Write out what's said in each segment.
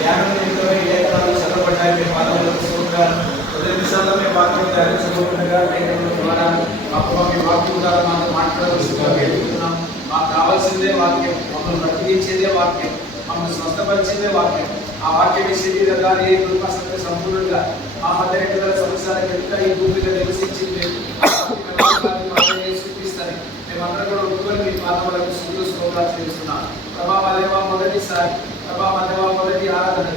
ధ్యానం నిమిత్తమై లేఖనాలు చదవబడ్డాయి. మీ పాదములకు స్తోత్రాలు. మొదటి నిమిషాల్లో మీ వాక్యం ధ్యానించబోతుండగా లేఖనం ద్వారా మీ వాక్యం ద్వారా మాతో మాట్లాడవలసిందిగా వేడుకుంటున్నాం. మాకు కావాల్సిందే వాక్యం, మమ్మల్ని బ్రతికించేదే వాక్యం, మమ్మల్ని స్వస్థపరిచేదే వాక్యం. ఆ వాక్యమే శరీరంగా ఏ కృపాసక్తి సంపూర్ణంగా మా మధ్య 2,000 సంవత్సరాల క్రితం ఈ భూమి మీద నివసించింది. చూపిస్తాను మేమందరం కూడా ఒప్పుకొని మీ పాదములకు స్తుతులు స్తోత్రాలు చేస్తున్నాం. ప్రభావ మొదటిసారి మొదటి ఆరాధన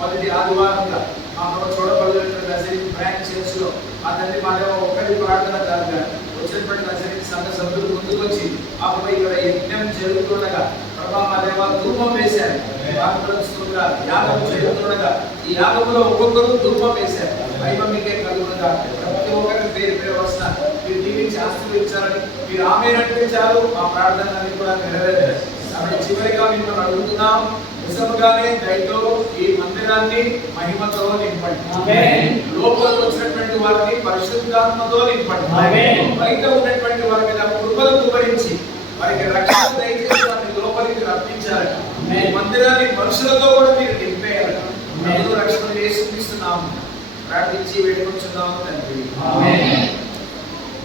మొదటి ఆదివారంగా మా చూడబడినటువంటి నజరీన్ బ్రాంచ్ చర్చ్లో మా తండ్రి మా దేవ ఒక్కరి ప్రార్థన కాదుగా వచ్చినటువంటి నజరీన్ సంఘ సభ్యులు ముందుకొచ్చి మాపై ఇక్కడ యజ్ఞం జరుగుతుండగా ప్రభా మా దేవ ధూపం వేశారు. యాగం జరుగుతుండగా ఈ యాగంలో ఒక్కొక్కరు ధూపం వేశారు. మహిమ మీకే కలుగుతుండగా ప్రతి ఒక్కరికి పేరు పేరు వస్తున్నారు. మీరు దీవించి ఆశీర్వదించాలని మీరు ఆమెనంటే చాలు మా ప్రార్థనలన్నీ కూడా నెరవేరారు. కాబట్టి చివరిగా మిమ్మల్ని అడుగుతున్నాం, నిజముగానే దయతో ఈ మందిరాన్ని మహిమతో నింపండి. లోపలికి వచ్చినటువంటి వారిని పరిశుద్ధాత్మతో నింపండి. బయట ఉన్నటువంటి వారి మీద కృపలు కుమరించి వారికి రక్షణ దయచేసి వారిని లోపలికి రప్పించాలి. ఈ మందిరాన్ని మనుషులతో కూడా మీరు నింపేయాలి. రక్షణ చేసుకున్నాము ప్రార్థించి వేడుకొచ్చున్నాము తండ్రి.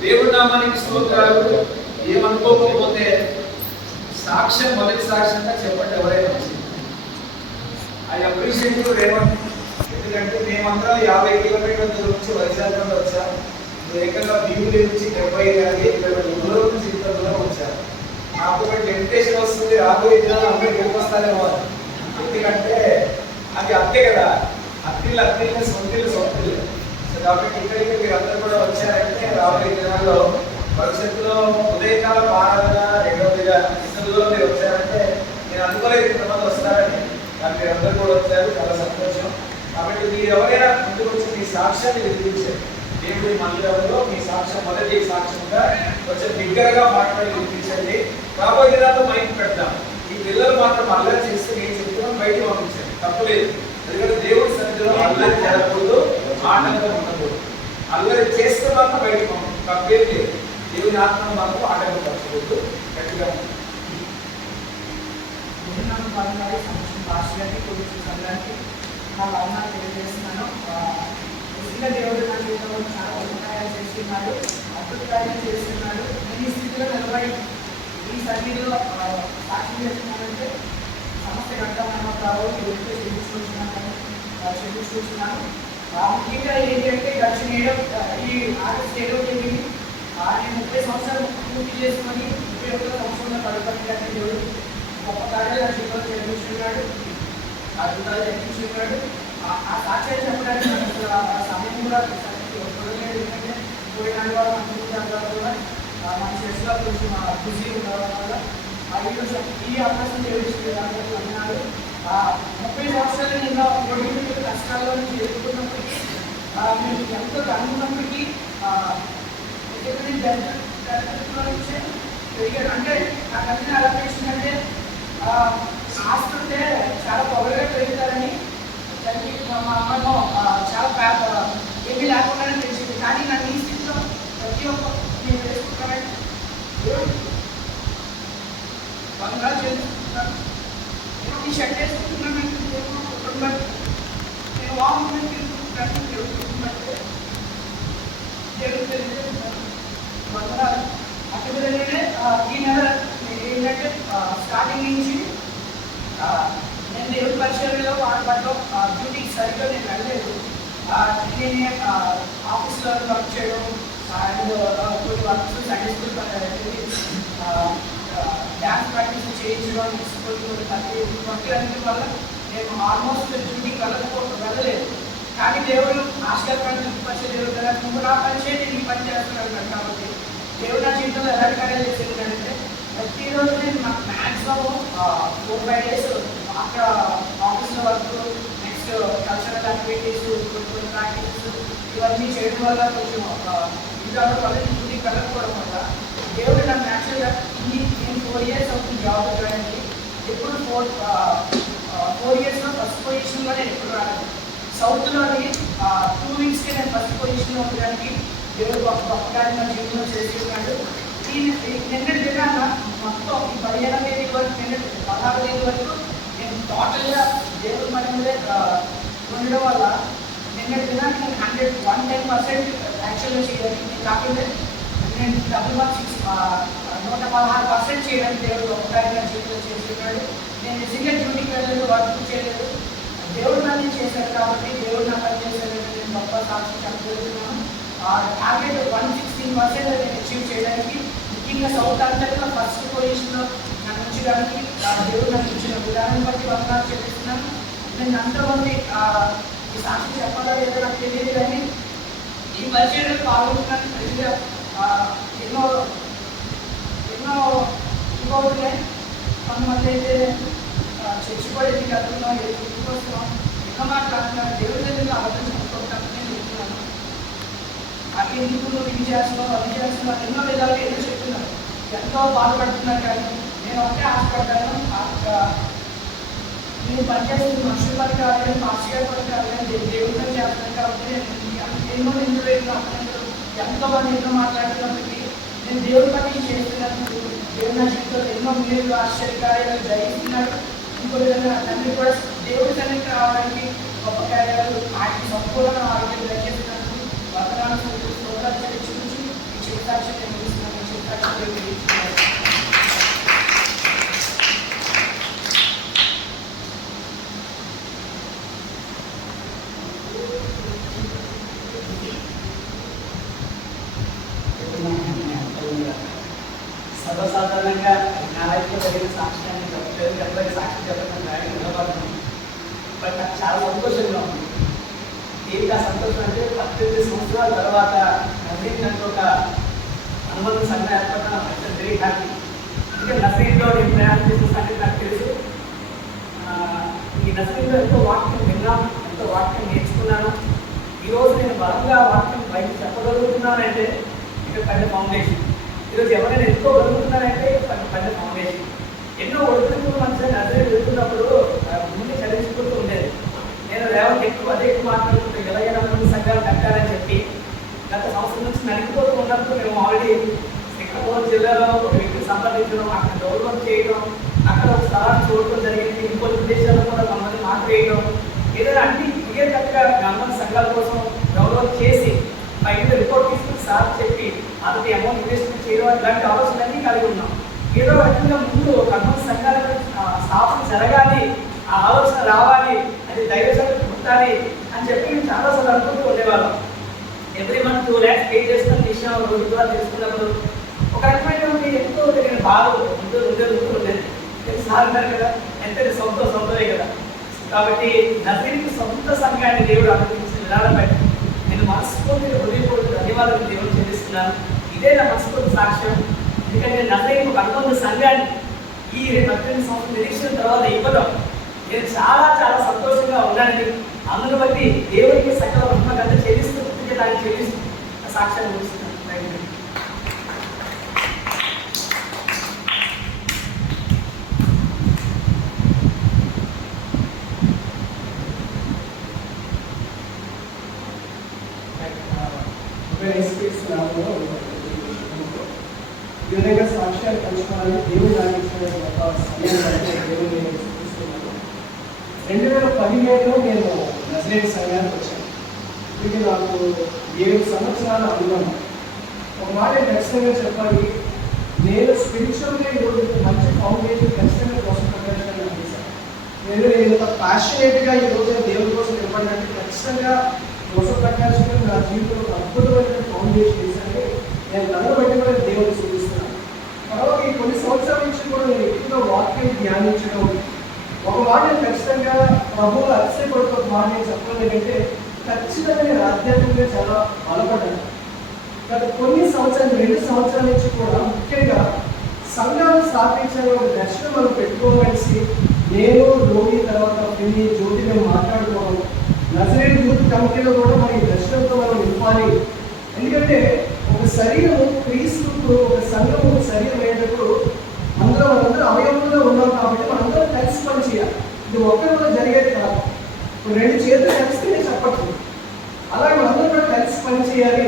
దేవుడి నామానికి స్తోత్రాలు. ఏమనుకోకపోతే సాక్ష్యం మొదటి సాక్ష్యంగా చెప్పండి ఎవరైనా. I appreciate you Revanth. ఎందుకంటే మేమందరం 50 కిలోమీటర్ల దూరం నుంచి వైజాగ్ నుండి వచ్చాం. ఏకంగా భీముడి నుంచి 70 దూరం నుంచి ఇంత దూరం వచ్చారు. నాకు ఒక టెంప్టేషన్ వస్తుంది, రాబోయే దినాలు అందరూ గెలిపొస్తారేమో. ఎందుకంటే అది అంతే కదా, అత్తిళ్ళు సొంతిల్లు. కాబట్టి ఇక్కడికి మీరు అందరూ కూడా వచ్చారంటే రాబోయే దినాల్లో భవిష్యత్తులో ఉదయకాల ఆరాధన రెండవదిగా ఇంత దూరం మీరు వచ్చారంటే నేను అనుకోలేదు ఇంతమంది వస్తారని. కానీ మీరు అందరూ కూడా వచ్చారు, చాలా సంతోషం. కాబట్టి మీరు ఎవరైనా ముందుకు వచ్చి మీ సాక్ష్యాన్ని వినిపించారు. దేవుడి మందిరంలో మీ సాక్ష్యం మొదటి సాక్ష్యంగా కొంచెం బిగ్గరగా మాట్లాడి వినిపించండి. రాబోయే దినాల్లో మైక్ పెడతాం. ఈ పిల్లలు మాత్రం అల్లరి చేస్తే నేను చెప్తున్నాం బయట పంపించండి, తప్పలేదు. ఎందుకంటే దేవుడి సన్నిధిలో అల్లరి జరగకూడదు, ఆటంకం ఉండకూడదు. అల్లరి చేస్తే మాత్రం బయట పంపం, తప్పేం లేదు. దేవుని ఆత్మ మాత్రం ఆటంకపరచకూడదు. గట్టిగా నా భావనాలు తెలియజేస్తున్నాను. నిజంగా దేవుడు నా జీవితంలో చాలా ఉపకారాలు చేస్తున్నాడు, అద్భుతాలు చేస్తున్నాడు. నేను ఈ స్థితిలో నిలబడి ఈ సన్నిధిలో సాక్షి చేస్తున్నానంటే సమస్య గంటమన్నావు చూస్తున్నాను. ముఖ్యంగా ఏంటంటే గడిచిన ఈ ఆగస్టు 7వ తేదీని నేను 30 సంవత్సరాలు పూర్తి చేసుకొని 31వ సంవత్సరంలో పడుకోవడానికి దేవుడు గొప్ప కార్యాలు నా జీవితంలో జరిగించుకున్నాడు, అద్భుతాలు జరిగించుకున్నాడు. ఆ సాక్ష్యాలు చెప్పడానికి సమయం కూడా చూడలేదు. ఎందుకంటే పోయినాడు వాళ్ళు అనుకుంటారు కూడా మన చేతిలో కొంచెం బిజీ ఉండడం వల్ల ఈరోజు ఈ అవకాశం తెలియజేసుకున్నాడు. 30 సంవత్సరాలు నేను ఒడికి కష్టాల్లో నుంచి ఎదుర్కొన్నప్పటికీ మేము ఎంతో అనుకున్నప్పటికీ నుంచే పెరిగాడు. అంటే నాకు అన్ని ఎలా పెంచిందంటే ఆస్తుంటే చాలా పొగలుగా పెరుగుతారని దానికి మా అమ్మను చాలా ఏమీ లేకుండానే పెంచింది. కానీ నన్ను ఈ స్థితిలో ప్రతి ఒక్క నేను వేసుకుంటానంటే బంగా చేసుకుంటున్నాను. ఈ షర్ట్ వేసుకుంటున్నానంటే నేను వాహనం తీసుకుంటున్నాను. అటువలనే ఈ నెల ఏంటంటే స్టార్టింగ్ నుంచి నేను దేవుడి పరిచయంలో వాడబడ్డం డ్యూటీకి సరిగ్గా నేను వెళ్ళలేదు. నేను ఆఫీస్లో వర్క్ చేయడం అండ్ కొన్ని works Sunday school dance practice చేయించడం కొన్ని వర్క్లన్నిటి వల్ల నేను ఆల్మోస్ట్ డ్యూటీకి వెళ్ళలేదు. కానీ దేవుడు ఆశీర్వాదం పరిచే దేవుడు కదా, నువ్వు నా పని చేయండి, నీ పని చేస్తున్నాడు. కాబట్టి దేవుడు నా జీవితంలో ఎలాంటి కార్యాలు చేసేది అంటే ప్రతిరోజు నేను నాకు మ్యాక్సిమం 4-5 days అక్కడ ఆఫీస్లో వర్క్, నెక్స్ట్ కల్చరల్ యాక్టివిటీస్, కొన్ని ప్రాక్టీసెస్ ఇవన్నీ చేయడం వల్ల కొంచెం ఇంకా వల్ల డ్యూటీకి వెళ్ళకపోవడం వల్ల దేవుడు నన్ను యాక్చువల్గా నేను 4 years అవుతుంది జాబ్ జాయిన్ అయ్యి. ఎప్పుడు 4 yearsలో ఫస్ట్ పొజిషన్లో నేను ఎప్పుడు రాలేదు. సౌత్లోని 2 weeksకే నేను ఫస్ట్ పొజిషన్లో ఉండడానికి దేవుడు గొప్ప కార్యం నా జీవితంలో చేసి ఉన్నాడు. నిన్నటి దినాన మొత్తం 15వ తేదీ వరకు, 16వ తేదీ వరకు నేను టోటల్గా దేవుడి మన మీద ఉండడం వల్ల నిన్నటి దినానికి నేను 110% యాక్చువల్గా చేయడానికి నేను కాకుండా నేను డబుల్ మార్క్ 116% చేయడానికి దేవుడు ఒకసారి నా జీవితంలో చేస్తున్నాడు. నేను నిజంగా డ్యూటీకి వెళ్ళలేదు, వర్క్ చేయలేదు, దేవుడు నన్ను చేశాడు కాబట్టి దేవుడు నా పని చేశాడు. నేను గొప్ప సాక్షి చెప్పగలుగుతున్నాను. టార్గెట్ 116% నేను అచీవ్ చేయడానికి, ముఖ్యంగా సౌత్ అంతట్లో ఫస్ట్ పొజిషన్లో నన్ను ఉంచడానికి దేవుడు నాకు ఇచ్చిన విధానం బట్టి వందనాలు చెల్లిస్తున్నాను. నేను అంతమంది ఈ సాక్షి చెప్పాలో లేదో నాకు తెలియదు, కానీ ఈ పరిచయంలో పాల్గొంటున్నాను. ప్రజలు ఎన్నో ఎన్నో ఇంకోతున్నాయి. కొంతమంది అయితే చర్చి కూడా ఎందుకు వెళ్తున్నాం, ఎందుకు వస్తున్నాం, ఎన్నో మాట్లాడుతున్నాను. దేవుడి దగ్గర అబద్ధం చెప్పుకోవడానికి నేను చెప్తున్నాను. అది ఎందుకు నువ్వు ఇది చేస్తున్నావు, అది చేస్తున్నావు, ఎన్నో విధాలు ఎన్నో చెప్తున్నాను. ఎంతో బాధపడుతున్నారు, కానీ నేను ఒకటే ఆశపడ్డాను. నేను పనిచేస్తుంది మనుషుల పని కాదు, కానీ మాస్టర్ గారి పని కాదు, కానీ దేవుడి పని చేస్తాను. కాబట్టి నేను ఎన్నో నిందులు ఎంతో మంది ఎన్నో మాట్లాడుతున్నప్పటికీ నేను దేవుడి పని చేస్తున్నప్పుడు దేవుడు నా జీవితంలో ఎన్నో మేలు ఆశ్చర్యకార్యాలు జరిగిస్తున్నాడు. ఇంకో విధంగా తండ్రి కూడా దేవుడి సన్నిధికి రావడానికి గొప్ప కార్యాలు ఆయనకి సంపూర్ణ ఆరోగ్యం దయచేసినప్పుడు వర్తనాలు స్తోత్రాలు చెల్లించి ఈ చిత్తాక్షి నేను ముగిస్తున్నాను. ఈ చిత్తాక్షి తెలియజేస్తున్నాను. సర్వసాధారణంగా నా లైఫ్లో జరిగిన సాక్ష్యాన్ని చెప్పలేదు, ఎవరికి సాక్షి చెప్పడం కానీ నిలబడుతుంది. బట్ నాకు చాలా సంతోషంగా ఉంది. ఏంటి ఆ సంతోషం అంటే 18 సంవత్సరాల తర్వాత నజరీన్ ఒక అనుబంధ సంఘం ఏర్పడడం నాకు వెరీ హ్యాపీ. ఎందుకంటే నజరీన్లో నేను ప్రయాణం చేసిన సంగతి నాకు తెలుసు. ఈ నజరీన్లో ఎంతో వాక్యం విన్నాను, ఎంతో వాక్యం నేర్చుకున్నాను. ఈరోజు నేను బలంగా వాక్యం బయట చెప్పగలుగుతున్నానంటే ఇక పెద్ద ఫౌండేషన్. ఈరోజు ఎవరైనా ఎత్తుకోగలుగుతున్నారంటే పెద్ద ఫౌండేషన్. ఎన్నో ఒడిదుడుకులు మంచిగా నజరీన్ వెళ్తున్నప్పుడు ముందు చదివించుకుంటూ ఉండేది. నేను రేవంత్ అదే ఎక్కువ మాట్లాడుకుంటూ ఎలాగైనా ముందు సంఘాలు కట్టాలని చెప్పి గత సంవత్సరం నుంచి నడిపిపోతూ ఉన్నప్పుడు మేము ఆల్రెడీ శ్రీకాకుళం జిల్లాలో ఒక వ్యక్తిని సంప్రదించడం, అక్కడ డెవలప్ చేయడం, అక్కడ ఒక స్థలాన్ని చూడటం జరిగింది. ఇంకొన్ని ప్రదేశాల్లో కూడా కొంతమంది మాట్లాడేయడం, ఏదైనా అన్ని క్లియర్ కట్గా గవర్నమెంట్ సంఘాల కోసం డెవలప్ చేసి బయట రిపోర్ట్ తీసుకుని సార్ చెప్పి అతని అమౌంట్ ఇన్వెస్ట్మెంట్ చేయడం ఇలాంటి ఆలోచనలన్నీ కలిగి ఉన్నాం. ఏదో రకంగా ముందు గవర్నమెంట్ సంఘాలకు స్థాపన జరగాలి, ఆ ఆలోచన రావాలి, అది దైవజనులకు పుట్టాలి అని చెప్పి మేము చాలాసార్లు అనుకుంటూ ఉండేవాళ్ళం. ఎవ్రీ మంత్ 2 lakhs పే చేస్తున్న విషయం రోజు ద్వారా తెలుసుకున్నప్పుడు ఒక రకమైనటువంటి ఎంతో తెలియని బాధ ఉండేది. సార్ అంటారు కదా, ఎంత సొంతమే కదా. కాబట్టి నజరీన్కి సొంత సంఘాన్ని దేవుడు అనుగ్రహించిన విధానం బట్టి నేను మనస్ఫూర్తిగా హృదయపూర్వక ధన్యవాదాలు దేవుడు చెల్లిస్తున్నాను. ఇదే నా మనస్ఫూర్తి సాక్ష్యం. ఎందుకంటే నజరీన్ ఒక అనుబంధ సంఘాన్ని ఈ 18 సంవత్సరాల నిరీక్షణ తర్వాత ఇవ్వడం నేను చాలా చాలా సంతోషంగా ఉన్నానని, అందును బట్టి దేవుడికి సకల మహిమగంత చెల్లిస్తూ దాన్ని చెల్లిస్తూ సాక్ష్యాన్ని ముగిస్తున్నాను. ఈ విధంగా సాక్ష్యాలు పంచుకోవాలని దేవుడు నాకు ఇచ్చిన గొప్ప సమయం దేవుడు నేను చూపిస్తున్నాను. 2017లో నేను నజరేత్ సంఘానికి వచ్చాను. ఇది నాకు 7 సంవత్సరాల అనుభవం. ఒక మాట ఖచ్చితంగా చెప్పాలి, నేను స్పిరిచువల్గా ఈరోజు మంచి ఫౌండేషన్ ఖచ్చితంగా కోసం ప్రదర్శన చేశాను. నేను ఇంత ప్యాషనేట్గా ఈరోజు దేవుడి కోసం నిలబడినట్టు ఖచ్చితంగా కోసం ప్రకాశం నా జీవితంలో అద్భుతమైన ఫౌండేషన్ చేశాను. నేను నన్ను బట్టి కూడా దేవుడిని చూపిస్తున్నాను. తర్వాత ఈ కొన్ని సంవత్సరాల నుంచి కూడా నేను ఎక్కువగా వాక్యం ధ్యానించడం, ఒక మాట ఖచ్చితంగా ప్రభువులు అతిశయపడుతూ ఒక మాట నేను చెప్పడం ఏంటంటే ఖచ్చితంగా నేను ఆధ్యాత్మికంగా చాలా బలపడ్డాను. గత కొన్ని సంవత్సరాలు 2 సంవత్సరాల నుంచి కూడా ముఖ్యంగా సంఘాలు స్థాపించాలని ఒక దర్శనం మనం పెట్టుకోవలసి నేను రోగి తర్వాత పిన్ని జ్యోతి మేము మాట్లాడుకోవడం, నజరేత్ యూత్ కమిటీలో కూడా మన ఈ దర్శనంతో మనం నింపాలి. ఎందుకంటే ఒక శరీరం క్రీస్తు ఒక సంఘం ఒక శరీరం అయ్యేటప్పుడు మనందరం అవయవంలో ఉన్నాం కాబట్టి మనందరం కలిసి పని చేయాలి. ఇది ఒక్కరిలో జరిగేది కాదు. ఇప్పుడు 2 చేతులు కలిస్తేనే చెప్పట్లేదు. అలాగే మనందరం కూడా కలిసి పని చేయాలి.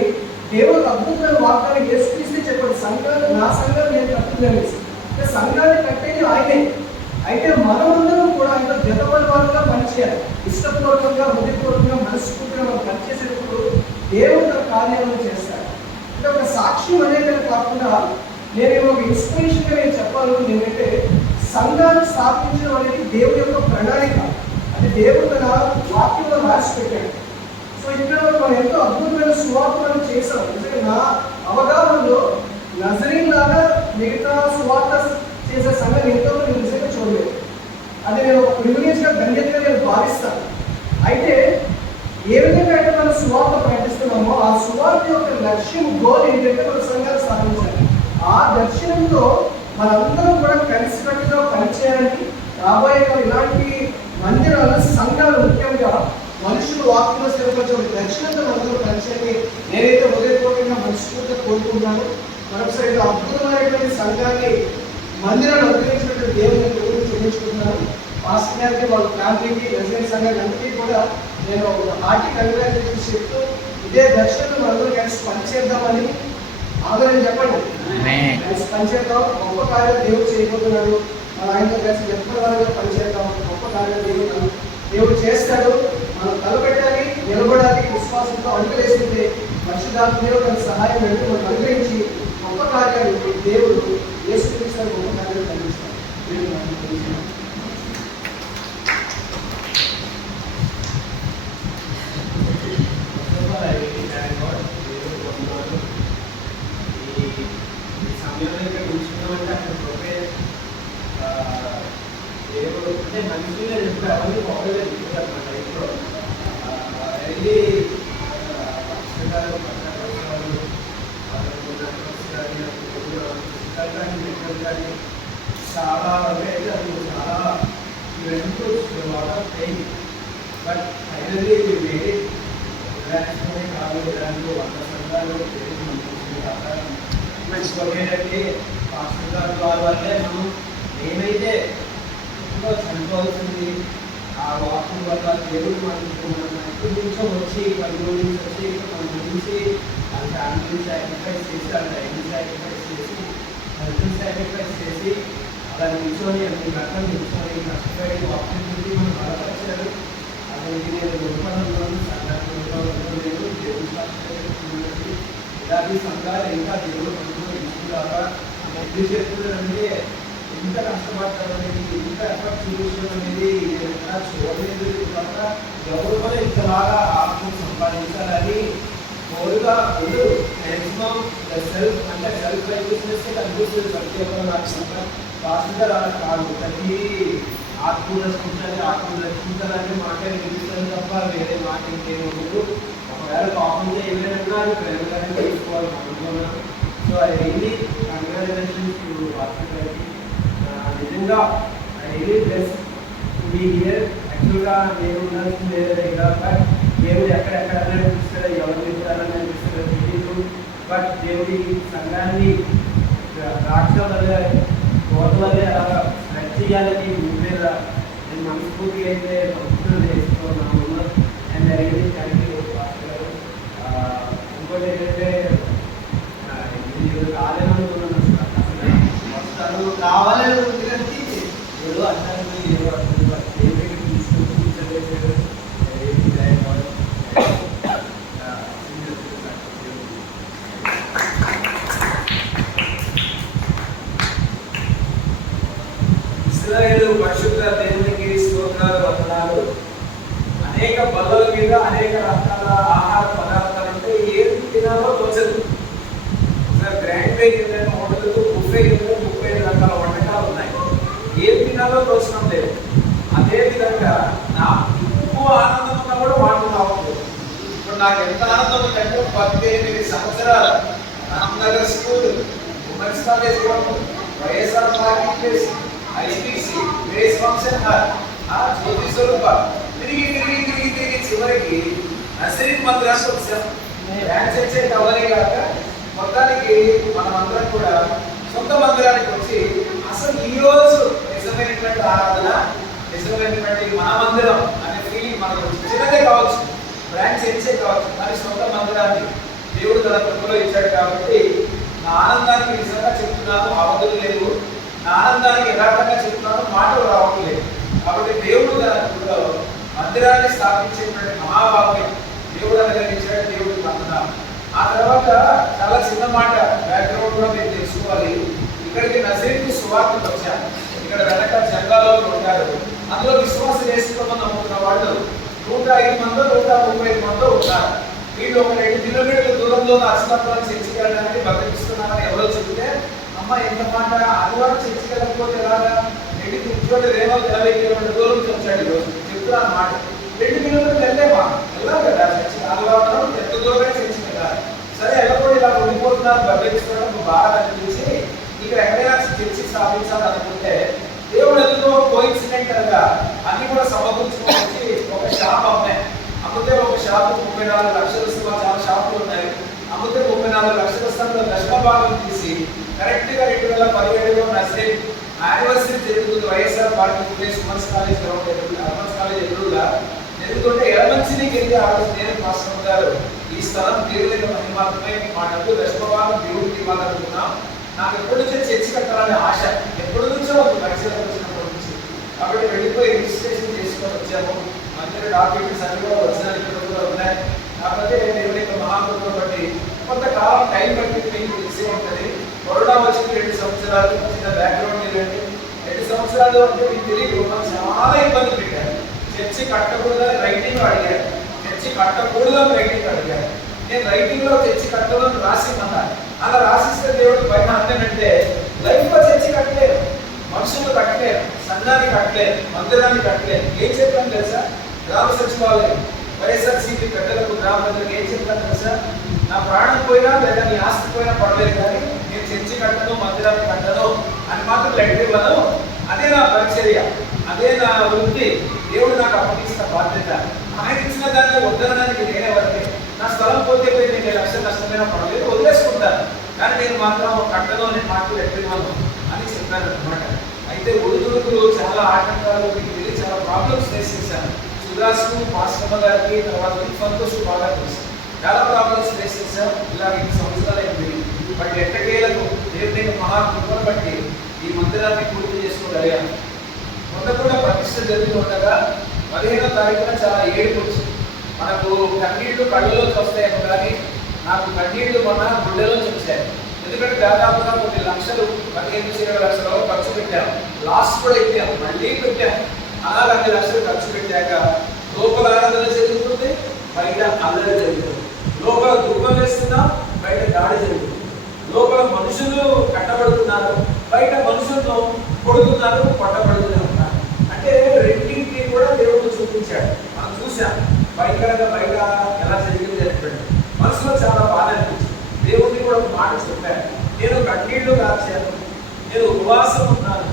దేవుడు అద్భుతమైన వాగ్దానం యేసుక్రీస్తే చెప్పాడు, సంఘాలు నా సంఘాలు నేను కట్టుకునేది. అంటే సంఘాన్ని కట్టేది ఆయనే. అయితే మనమందరం కూడా ఆయన జతపరివారుగా పనిచేయాలి, ఇష్టపూర్వక విశ్వాసంగా హృదయపూర్వకంగా మనస్ఫూర్తిగా మనం పనిచేసేటప్పుడు దేవుడు తన కార్యాలను చేస్తాడు. అంటే ఒక సాక్ష్యం అనేది కాకుండా నేను ఒక ఇన్స్పిరేషన్గా నేను చెప్పాలని ఏంటంటే సంఘాన్ని స్థాపించడం అనేది దేవుడి యొక్క ప్రణాళిక. అంటే దేవుడు తన వాక్యంలో రాసి పెట్టాడు. సో ఇక్కడ మనం ఎంతో అద్భుతమైన సువార్తలను చేశాం. ఎందుకంటే నా అవగాహనలో నజరీన్ లాగా మిగతా సువార్త చేసే సంఘం ఎంతో నేను నిజంగా చూడలేదు. అది నేను ఒక ప్రివిలేజ్గా ధన్యతగా నేను భావిస్తాను. అయితే ఏ విధంగా అయితే మనం సువార్త ప్రకటిస్తున్నామో ఆ సువార్త యొక్క లక్ష్యం గోల్ ఏంటంటే మన సంఘాలు స్థాపించాలి. ఆ దర్శనంతో మనందరం కూడా కలిసికట్టుగా పనిచేయాలని, రాబోయే ఇలాంటి మందిరాలు సంఘాలు ముఖ్యంగా మనుషులు వాక్యంలో స్థిరపరచే దర్శనంతో అందరూ పనిచేయాలని నేనైతే హృదయపూర్వకంగా మనస్ఫూర్తిగా కోరుకుంటున్నాను. మరొకసారి అద్భుతమైనటువంటి సంఘాన్ని మందిరాలు అనుగ్రహించినటువంటి దేవుని చెల్లించుకుంటున్నాను. పాస్టర్ గారికి వాళ్ళ ఫ్యామిలీకి రెసిడెంట్ సంఘానికి అందరికీ కూడా నేను హార్టీ కంగ్రాచులేషన్స్ చెప్తూ ఇదే దర్శనం అందరూ కలిసి పనిచేద్దామని ఆదరణ చెప్పండి. కలిసి పనిచేద్దాం. గొప్ప కార్యాలు దేవుడు చేయబోతున్నాడు. మన ఆయనతో కలిసి ఎప్పటిలాగా పనిచేద్దాం. గొప్ప కార్యాలు దేవుడు చేస్తాడు. మనం తలపెట్టాలి, నిలబడాలి, విశ్వాసంతో అడుగులేసిందే పరిశుద్ధాత్మ దేవుడు తన సహాయం వెంటనే మనం అనుగ్రహించి గొప్ప కార్యాలు దేవుడు యేసుక్రీస్తు గొప్ప కార్యాలు కలిగిస్తాడు. అంటే మంచిగా చెప్పారు. అవన్నీ బాగా చెప్పారన్నమాట. ఇప్పుడు వెళ్ళి చాలా అయితే అది చాలా పెయిన్. బట్ ఫైనల్లీ వేరే గ్రాండ్స్లోనే కాదు, గ్రాండ్లో 100 సంఘాలు మంచిపోయేటట్టు పాస్టర్ గారు వారి వల్లే మనం ఏమైతే చనిపోవాల్సింది ఆ వాక్యం వల్ల దేవుడు మనం ఎక్కడి నుంచో వచ్చి పల్లెల నుంచి వచ్చి మన గురించి వాళ్ళ ఫ్యామిలీ సాక్రిఫైస్ చేసి వాళ్ళ టైం సాక్రిఫైస్ చేసి హెల్త్ సాక్రిఫైస్ చేసి అలా నిల్చొని అన్ని గంటలు నిల్చొని కష్టపడి వాక్యం గురించి మనం బలపరిచారు. అతనికి నేను రూపాలను సంఘాలు దేవుడు సాక్షి ఇలాంటి సంఘాలు ఇంకా దేవుడు మనలో ఇచ్చుకున్నారా ఎప్పుడు చెప్తున్నారంటే ఇంత కష్టపడతారు అనేది, ఇంత ఎఫర్ట్ చూపించడం అనేది ఎక్కడ చూడలేదు. తప్ప ఎవరు కూడా ఇంతలాగా ఆత్మ సంపాదించాలని కోరుగా ముందు మ్యాక్సిమం సెల్ఫ్ అంటే సెల్ఫ్ రైజియస్నెస్ కనిపిస్తుంది ప్రతి ఒక్కరు. నాకు పాస్టర్ అలా కాదు, ప్రతి ఆత్మను రక్షించాలి, ఆత్మను రక్షించాలని మాటే వినిపిస్తుంది తప్ప వేరే మాట ఇంకేమి ఉండదు. ఒకవేళ కాకుండా ఏమైనా అది ప్రేమగానే తీసుకోవాలి అనుకున్నాను. So I really congratulations to pastor గారికి. నిజంగా I really bless to be here. యాక్చువల్గా నేను ఉండాల్సింది లేదా ఇంకా, బట్ దేవుడు ఎక్కడెక్కడైనా అనిపిస్తాడో ఎవరు చెప్తారని అనిపిస్తాడో తెలియదు. బట్ దేవుడి సంఘాన్ని ద్రాక్ష వల్ల కోట వల్లే అలా స్ప్రెడ్ చేయాలని మీ మీద నేను మనస్ఫూర్తిగా అయితే భక్తులు చేసుకున్నాను. And I really thank you pastor గారు. ఇంకోటి ఏంటంటే కాలేమనుకున్నాను, వస్తాను కావాలని ఉంది కానీ ఏదో అంటారు ఏదో అంటారు తీసుకొని కూర్చోలేదు. ఇశ్రాయేలు పరిశుద్ధ దేవునికి స్తోత్రాలు, వందనాలు. అనేక బల్లల మీద అనేక రకాల ఆహార పదార్థాలు ఉంటే ఏది తినాలో తోచదు. గ్రాండ్ పే కింద హోటల్కు బుఫే కింద 35 రకాల వంటకాలు ఉన్నాయి. ఏది తినాలో తోచడం లేదు. అదేవిధంగా నాకు ఎక్కువ ఆనందం ఉన్నా కూడా వాటిని రావట్లేదు. ఇప్పుడు నాకు ఎంత ఆనందం ఉందంటే 18 సంవత్సరాలు Ramnagar school, women's college ground, YSR parking place, IPC, grace function hall, Jyothi Swaroopa తిరిగి తిరిగి తిరిగి తిరిగి చివరికి నర్సరీన్ మందిరానికి వచ్చాం. డ్యాన్స్ వచ్చే కవరే కాక మొత్తానికి మనమందరం కూడా సొంత మందిరానికి వచ్చి అసలు ఈరోజు నిజమైనటువంటి ఆరాధన, నిజమైనటువంటి మన మందిరం అనే ఫీలింగ్ మనకు వచ్చి చిన్నదే కావచ్చు, బ్రాంచ్ చేసే కావచ్చు, కానీ సొంత మందిరాన్ని దేవుడు తన కృపలో ఇచ్చాడు. కాబట్టి నా ఆనందానికి నిజంగా చెప్తున్నాను, అవధులు లేవు. నా ఆనందానికి యథార్థంగా చెప్తున్నాను, మాటలు రావట్లేదు. కాబట్టి దేవుడు తన కృపలో మన మందిరాన్ని స్థాపించేటువంటి మహాభాగ్యం దేవుడు అనుగ్రహించాడు. దేవుడికి వందనాలు. ఆ తర్వాత చాలా చిన్న మాట బ్యాక్గ్రౌండ్ కూడా మీరు తెలుసుకోవాలి. ఇక్కడికి నజరీతు సువార్తకు వచ్చాను. ఇక్కడ వెనక జంగాలో ఉంటారు. అందులో విశ్వాసం చేసుకోమని నమ్ముతున్న వాళ్ళు 105 మందో 135 మందో ఉన్నారు. వీళ్ళు ఒక 2 కిలోమీటర్ల దూరంలో అర్చనాపురం చర్చికి వెళ్ళడానికి బతికిస్తున్నారని ఎవరో చెప్తే, అమ్మ ఎంత మాట, ఆదివారం చర్చికి వెళ్ళకపోతే ఎలాగా, 2 కిలోమీటర్ల దూరం వచ్చాడు. ఈరోజు చెప్తున్నా మాట, 2 కిలోమీటర్లు వెళ్ళేమా వెళ్ళాలి కదా చర్చి, ఆదివారం ఎంత దూరమే చర్చి కదా. సరే వెళ్ళకూడదు, ఇలా ఉండిపోతున్నారు బతికిస్తున్నారు బాగా అనిపించి ఇక్కడ ఎక్కడైనా చర్చి స్థాపించాలనుకుంటే దేవుడు ఎందుకో కోయిన్సిడెంటల్ గా అన్ని కూడా సమకూర్చుకోవచ్చు. ఒక షాప్ అమ్మితే ఒక షాపు 34 లక్షలు వస్తున్నా, చాలా షాపులు ఉన్నాయి. అమ్మితే 34 లక్షలు వస్తాను దశమ భాగం తీసి కరెక్ట్ గా 2017లో నజరేత్ యానివర్సరీ జరుగుతుంది. YSR party place women's college ground women's college ఎదురుగా జరుగుతుంటే ఎలమంచిని వెళ్ళి ఆ రోజు నేను పాస్టర్ గారు ఈ స్థలం దేవుని మహిమాత్మై మా డబ్బు దశమ భాగం దేవుడికి ఇవ్వాలనుకున్నాం. నాకు ఎప్పటి నుంచో చర్చి కట్టాలనే ఆశ, ఎప్పటి నుంచో పరిచయం వచ్చినప్పటి నుంచి. కాబట్టి వెళ్ళిపోయి రిజిస్ట్రేషన్ చేసుకొని వచ్చాము. మందిర డాక్యుమెంట్స్ అన్ని కూడా వచ్చిన కూడా ఉన్నాయి. కాకపోతే దేవుని యొక్క మహాకృపను బట్టి కొంతకాలం టైం బట్టి మీకు తెలిసే ఉంటుంది. కరోనా వచ్చి 2 సంవత్సరాలు చిన్న బ్యాక్గ్రౌండ్ ఏంటంటే 2 సంవత్సరాలు అంటే మీకు తెలియదు, చాలా ఇబ్బంది పెట్టారు. చర్చి కట్టకూడదని రైటింగ్ అడిగారు, చర్చి కట్టకూడదని రైటింగ్ అడిగారు. నేను రైటింగ్ లో చర్చి కట్టకూడదని రాసిమన్నాను. అలా రాసిస్తే దేవుడు భయం అంతేనంటే లైఫ్ లో చర్చి కట్టలేరు, మనుషులు కట్టలేరు, సంఘాన్ని కట్టలేరు, మందిరాన్ని కట్టలేరు. ఏం చెప్పాను తెలుసా? గ్రామ సచివాలయం వైఎస్ఆర్సీపీ పెద్దలకు గ్రామ పెద్దలకు ఏం చెప్పాను తెలుసా? నా ప్రాణం పోయినా లేదా నీ ఆస్తి పోయినా పడలేదు, కానీ నేను చర్చి కట్టను మందిరాన్ని కట్టను అని మాత్రం లెటర్ ఇవ్వను. అదే నా పరిచర్య, అదే నా వృత్తి. దేవుడు నాకు అప్పగించిన బాధ్యత. ఆయన ఇచ్చిన దాన్ని వద్దనడానికి నేనెవరికి? నా స్థలం పోతే పోయి నేను 2 లక్షలు నష్టమైనా పడలేదు, వదిలేసుకుంటాను. కానీ నేను మాత్రం కట్టను అనే మాటలు లెటర్ ఇవ్వను అని చెప్పాను అనమాట. అయితే ఒడిదుడుకులు చాలా ఆటంకాలు వెళ్ళి చాలా ప్రాబ్లమ్స్ ఫేస్ చేశాను. సుధాస్కు మాస్టమ్మ గారికి తర్వాత సంతోష్ బాగా తెలుసు, చాలా ప్రాబ్లమ్స్ ఫేస్ చేశాం. ఇలా 2 సంవత్సరాలు అయింది. బట్ ఎట్టకేలకు దేవుని మహాకృపను బట్టి ఈ మందిరాన్ని పూర్తి చేసుకోగలిగాను. మొన్న కూడా ప్రతిష్ట జరిగి ఉండగా 15వ తారీఖున చాలా ఏడుపు వచ్చింది. మనకు కన్నీళ్లు కళ్ళలోకి వస్తాయేమో కానీ నాకు కన్నీళ్లు మొన్న గుండెలోకి వచ్చాయి. ఎందుకంటే దాదాపుగా కొన్ని లక్షలు 15-20 లక్షల ఖర్చు పెట్టాము. లాస్ట్ కూడా ఇచ్చాము, మళ్ళీ పెట్టాము. అలా 2 లక్షలు ఖర్చు పెట్టాక లోపల ఆరాధన జరుగుతుంది, బయట అల్లరి జరుగుతుంది. లోపల దుఃఖం వేస్తున్నాం, బయట దాడి జరుగుతుంది. లోపల మనుషులు కట్టబడుతున్నారు, బయట మనుషులను కొడుతున్నారు, కొట్టబడుతూనే ఉన్నారు. అంటే రెండింటినీ కూడా దేవుడు చూపించాడు, మనం చూసాం. బయట ఎలా జరిగింది చెప్పండి. మనసులో చాలా బాధ అనిపించింది. దేవుడిని కూడా ఒక మాట చెప్పాను, నేను కన్నీళ్లు కాచాను, నేను ఉపవాసం ఉన్నాను.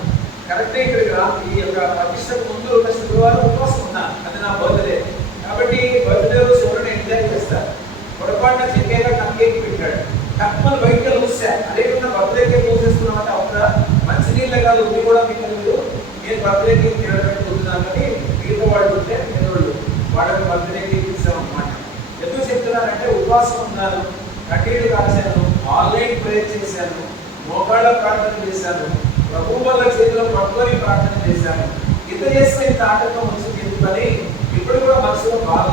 కరెక్టే ఇక్కడికి ఈ యొక్క ప్రతిష్టకు ముందు ఒక శుక్రవారం ఉపవాసం ఉన్నాను, అది నా బర్త్డే. కాబట్టి బర్త్డే రోజు ఎవరైనా ఎంజాయ్ చేస్తారు. పొరపాటున చెక్కేగా కేక్ పెట్టాడు, కప్పలు బయటకు చూసా. అదేవిధంగా బర్త్డే కేక్ చూసేస్తున్నామంటే అవునా, మంచినీళ్ళే కాదు ఉంది కూడా మీకు నేను బర్త్డే కేక్ తినబెట్టుకుంటున్నాను కానీ మిగతా వాళ్ళు ఉంటే పేదోళ్ళు వాళ్ళకి బర్త్డే కేక్ ఇస్తామన్నమాట. ఎందుకు చెప్తున్నానంటే ఉపవాసం ఉన్నాను, కన్నీళ్లు కాశాను, ఆన్లైన్ ప్రేయర్ చేశాను, మోకాళ్ళ ప్రార్థన చేశాను, ప్రభు వల్ల చేతిలో పట్టుకొని ప్రార్థన చేశాను. ఇంత చేస్తే ఇంత ఆటంకం వచ్చింది ఎందుకని ఇప్పుడు కూడా మనసులో బాధ.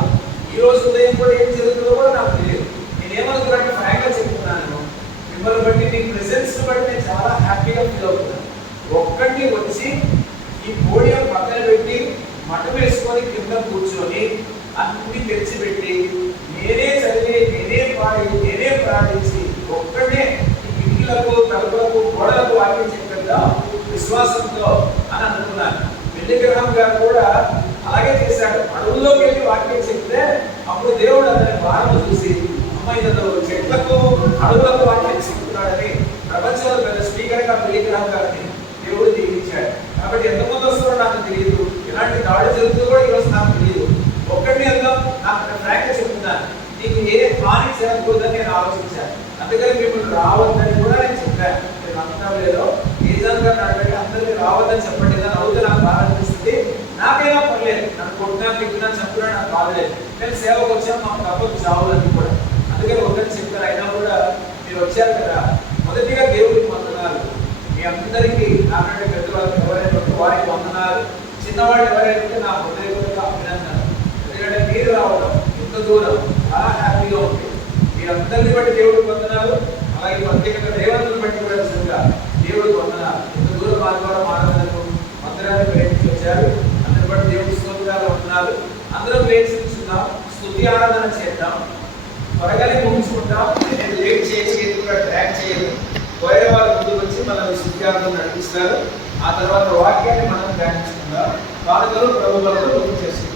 ఈ రోజు ఉదయం కూడా ఏం జరుగుతుందో కూడా నాకు తెలియదు. నేనేమనుకున్నట్టు ఫ్రాంక్గా చెప్తున్నాను, మిమ్మల్ని బట్టి మీ ప్రెసెన్స్ బట్టి నేను చాలా హ్యాపీగా ఫీల్ అవుతున్నాను. ఒక్కడిని వచ్చి ఈ పోడియం పక్కన పెట్టి మఠం వేసుకొని కింద కూర్చొని అన్ని తెచ్చిపెట్టి నేనే చదివి నేనే పాడి నేనే ప్రార్థించి ఒక్కడే ఈ కిటికీలకు తలుపులకు గోడలకు వాక్యం చెప్పేదా విశ్వాసంతో అని అనుకున్నాను. విగ్రహం గారు కూడా అలాగే చేశాడు. అడవుల్లోకి వెళ్ళి వాక్యం చెప్తే అప్పుడు దేవుడు అతని వారం చూసి అమ్మాయి చెట్లకు అడవులకు వాక్యం చెప్తున్నాడని ప్రపంచంలో పెద్ద స్పీకర్ గా విగ్రహం గారిని దేవుడు దీవించాడు. కాబట్టి ఎంతమంది వస్తారో నాకు తెలియదు, ఎలాంటి దాడి జరుగుతుందో కూడా ఈరోజు నాకు తెలియదు. ఒక్కడిని వెళ్దాం, నాకు ఫ్రాంక్ చెప్తున్నాను, నీకు ఏ హాని చేయకూడదని నేను ఆలోచించాను. అందుకని మిమ్మల్ని రావద్దని కూడా నేను చెప్పాను. నేను నమ్మకం లేదో నిజంగా నడవండి, అందరికీ రావద్దని చెప్పండి. ఏదైనా అవుతే నాకు బాధ అనిపిస్తుంది, నాకైనా పర్లేదు, నన్ను కొట్టినా తిట్టినా చెప్పుకున్నా నాకు బాధలేదు. నేను సేవకు వచ్చాను, మాకు తప్పదు చావులని కూడా. అందుకని ఒకరిని చెప్తారు. అయినా కూడా మీరు వచ్చారు కదా, మొదటిగా దేవుడికి వందనాలు. మీ అందరికీ నాకంటే పెద్దవాళ్ళకి ఎవరైనా వారికి వందనాలు. చిన్నవాళ్ళు ఎవరైనా నా హృదయపూర్వక అభినందనలు. ఇంత దూరం చాలా హ్యాపీగా ఉంది. మీరందరినీ బట్టి దేవుడికి వందనాలు. అలాగే ప్రత్యేకంగా దేవతలను బట్టి కూడా నిజంగా దేవుడికి వందనాలు. ఇంత దూరం ఆదివారం ఆరాధనకు మందిరాన్ని ప్రయత్నించి వచ్చారు. అందరి బట్టి దేవుడి స్తోత్రాలు వందనాలు. అందరం వేసుకుంటున్నాం, స్తుతి ఆరాధన చేద్దాం, త్వరగానే ముగించుకుంటాం. నేను లేట్ చేసి కూడా ట్రాక్ చేయదు. పోయే వారు ముందుకు వచ్చి మనల్ని స్తుతి ఆరాధన నడిపిస్తారు. ఆ తర్వాత వాక్యాన్ని మనం ధ్యానించుకుందాం. పాలకులు ప్రభువులతో ముందుకు చేస్తున్నాం.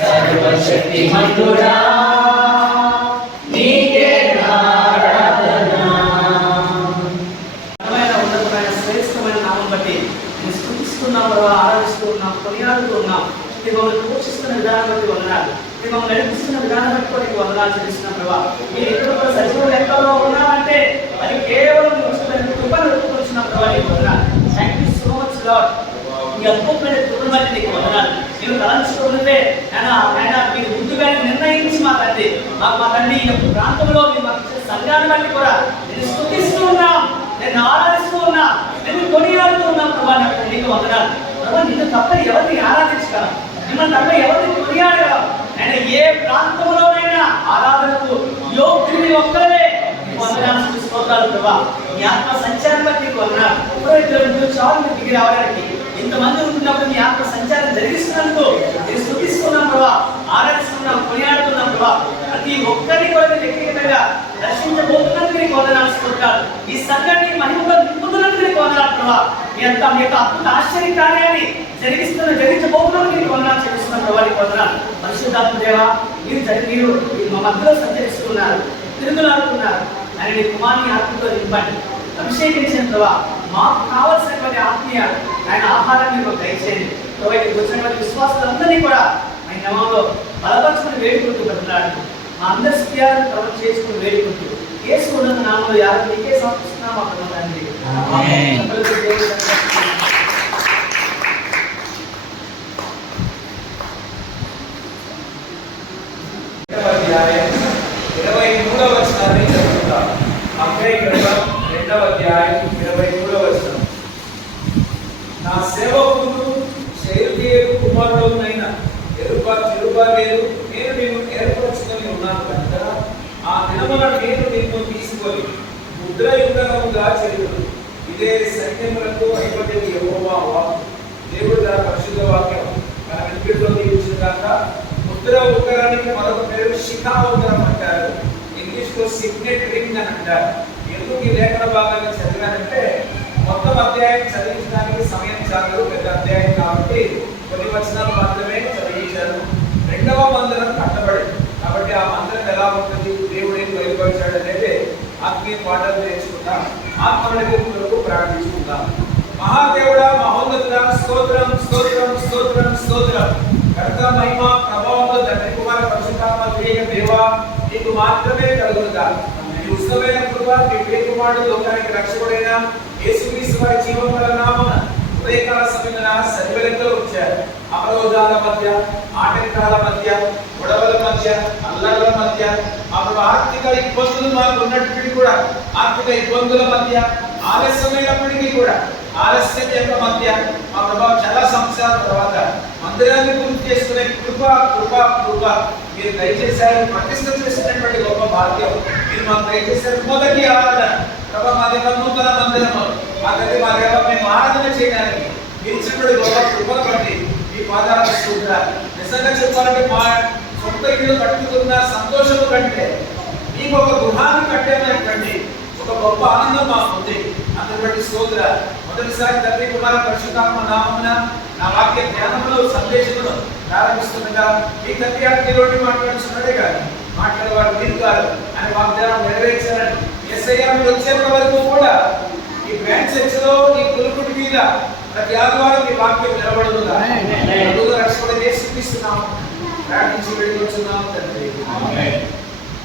సర్వశక్తిమంతుడా నీకే నారాధన కొనసాగుతూ ఉన్నాం. మీరు మమ్మల్ని పోషిస్తున్న విధానం బట్టి వందనాలు, మీరు మమ్మల్ని నడిపిస్తున్న విధానం బట్టి కూడా నీకు వందనాలు చెల్లిస్తున్న ప్రభావ. మీరు ఎక్కడ కూడా సజీవ లెక్కలో ఉన్నామంటే అది కేవలం మీ ఉచితమైన కృపను ఒప్పుకొచ్చిన ప్రభావ నీకు వందనాలు. Thank you so much Lord. మీ అద్భుతమైన కృపను బట్టి నీకు వందనాలు. మీరు తలంచుకుంటే ఆయన మీరు ముందుగానే నిర్ణయించి మా తండ్రి మా తండ్రి ఈ యొక్క ప్రాంతంలో మీరు మాకు ఇచ్చిన సంఘాన్ని బట్టి కూడా నేను స్తుతిస్తూ ఉన్నాం, నేను ఆరాధిస్తూ ఉన్నా, నేను కొనియాడుతూ ఉన్నాం ప్రభావ. నాకు నీకు వందనాలు ప్రభావ. నిన్ను తప్ప ఎవరిని ఆరాధించగలం, మిమ్మల్ని తప్ప ఎవరిని కొనియాడగలం? ఆయన ఏ ప్రాంతంలోనైనా ఆరాధనకు యోగ్యుని ఒక్కరే. వందనాలు స్తోత్రాలు ప్రభా. మీ ఆత్మ సంచారం బట్టి నీకు వందనాలు. మీరు చాలు మీరు దిగి రావడానికి ఇంతమంది ఉంటున్నప్పుడు మీ ఆత్మ సంచారం జరిగిస్తున్నందుకు నేను స్తుతిస్తున్నాం ప్రభా, ఆరాధిస్తున్నాం, కొనియాడుతున్నాం ప్రభా. ప్రతి ఒక్కరిని కూడా వ్యక్తిగతంగా దర్శించబోతున్నందుకు నీకు వందనాలు స్తోత్రాలు. ఈ సంఘాన్ని మహిమగా నింపుతున్నందుకు నీకు వందనాలు ప్రభా. మీ యొక్క అద్భుత ఆశ్చర్య కార్యాన్ని జరిగించబోతున్నందుకు నీకు వందనాలు చెల్లిస్తున్నాం ప్రభా. నీకు వందనాలు. పరిశుద్ధాత్మ దేవా, మీరు మా మధ్యలో సంచరిస్తున్నారు, తిరుగులాడుతున్నారు. ఆయన నీ కుమారుని ఆత్మతో నింపండి, అభిషేకించిన ప్రభా. మాకు కావలసినటువంటి ఆత్మీయ ఆయన ఆహారాన్ని మాకు దయచేయండి ప్రభా. ఇక్కడికి వచ్చినటువంటి విశ్వాసాలందరినీ కూడా ఆయన నామంలో బలపరచుకుని వేడుకుంటూ పెడుతున్నాడు. మా అందరి స్థితిని ప్రభు చేసుకుని వేడుకుంటూ యేసు ఉన్నత నామంలో యాభై నీకే సమర్పిస్తున్నాము తండ్రి. అధ్యాయం 23వ వచనాన్ని చదువుతాం. అబ్బాయి గ్రంథం 2వ అధ్యాయం 23వ వచనం. నా సేవకుడు షయల్తీయేలు కుమారుడైన జెరుబ్బాబెలు నేను నిన్ను ఏర్పరచుకొని ఉన్నాను కనుక ఆ దినమున నేను నిన్ను తీసుకొని ముద్రయుగముగా చేయుదును. ఇదే సైన్యములకు అధిపతి యెహోవా వాక్కు. దేవుడు తన పరిశుద్ధ వాక్యం మన వినికిడిలో దీవించిన కాక. ముద్ర ఉంగరానికి మరొక పేరు శిఖా ఉంగరం అంటారు, ఇంగ్లీష్ లో సిగ్నెట్ రింగ్ అని అంటారు. ఎందుకు ఈ లేఖన భాగాన్ని చదివానంటే మొత్తం అధ్యాయం చదివించడానికి సమయం చాలు, పెద్ద అధ్యాయం కాబట్టి కొన్ని వచనాలు మాత్రమే చదివించారు. రెండవ మందిరం కట్టబడింది కాబట్టి ఆ మందిరం ఎలా ఉంటుంది, దేవుడు ఏం బయలుపరిచాడు అనేది ఆత్మీయ పాఠాలు నేర్చుకుందాం, ఆత్మలకు ప్రార్థించుకుందాం. మహాదేవుడా, మహోన్నతుడా, స్తోత్రం స్తోత్రం స్తోత్రం స్తోత్రం. కర్త మహిమ ప్రభావంలో తండ్రి కుమార పరిశుద్ధాత్మ త్రియేక దేవా నీకు మాత్రమే కలుగుతారు. నీ ఉచితమైన కృప నీ ప్రియ కుమారుడు లోకానికి రక్షకుడైన యేసుక్రీస్తు వారి జీవం గల నామమున ఉదయకాల సమయమున సరివెలెక్కలు వచ్చారు. అపరోధాల మధ్య, ఆటంకాల మధ్య, గొడవల మధ్య, అల్లర్ల మధ్య, మాకు ఆర్థిక ఇబ్బందులు మాకు ఉన్నప్పటికీ కూడా ఆర్థిక ఇబ్బందుల మధ్య, ఆలస్యమైనప్పటికీ కూడా ఆలస్యం యొక్క మధ్య మా ప్రభావం చాలా సంవత్సరాల తర్వాత మందిరాన్ని పూర్తి చేసుకునే కృప కృప కృప మీరు దయచేశారు. ప్రతిష్ట చేసినటువంటి గొప్ప భాగ్యం మీరు మాకు దయచేశారు. మొదటి ఆరాధన ప్రభావ మా దగ్గర నూతన మందిరము మా దగ్గర మా దగ్గర మేము ఆరాధన చేయడానికి మీరు ఇచ్చినటువంటి గొప్ప కృపను బట్టి మీ పాదాలు స్తోత్రాలు. నిజంగా చెప్పాలంటే మా సొంత ఇల్లు కట్టుకున్న సంతోషము కంటే మీకు ఒక గృహాన్ని కట్టేటువంటి ఒక గొప్ప ఆనందం మాకు ఉంది. అందుబట్టి స్తోత్ర. మొదటిసారి తండ్రి కుమార పరిశుద్ధాత్మ నామమున నా వాక్య ధ్యానములు సందేశములు ప్రారంభిస్తుండగా మీ తండ్రి ఆజ్ఞలోని మాట్లాడుతున్నాడే కానీ మాట్లాడేవాడు మీరు కాదు అని వాగ్దానం నెరవేర్చారని యేసయ్య మీరు వచ్చేంత వరకు కూడా ఈ బ్రాంచ్ చర్చిలో ఈ కులుకుడి మీద ప్రతి ఆదివారం మీ వాక్యం నిలబడుతుందా రక్షకుడు యేసుక్రీస్తున్నాము ప్రార్థించి వెళ్ళిపోతున్నాము తండ్రి.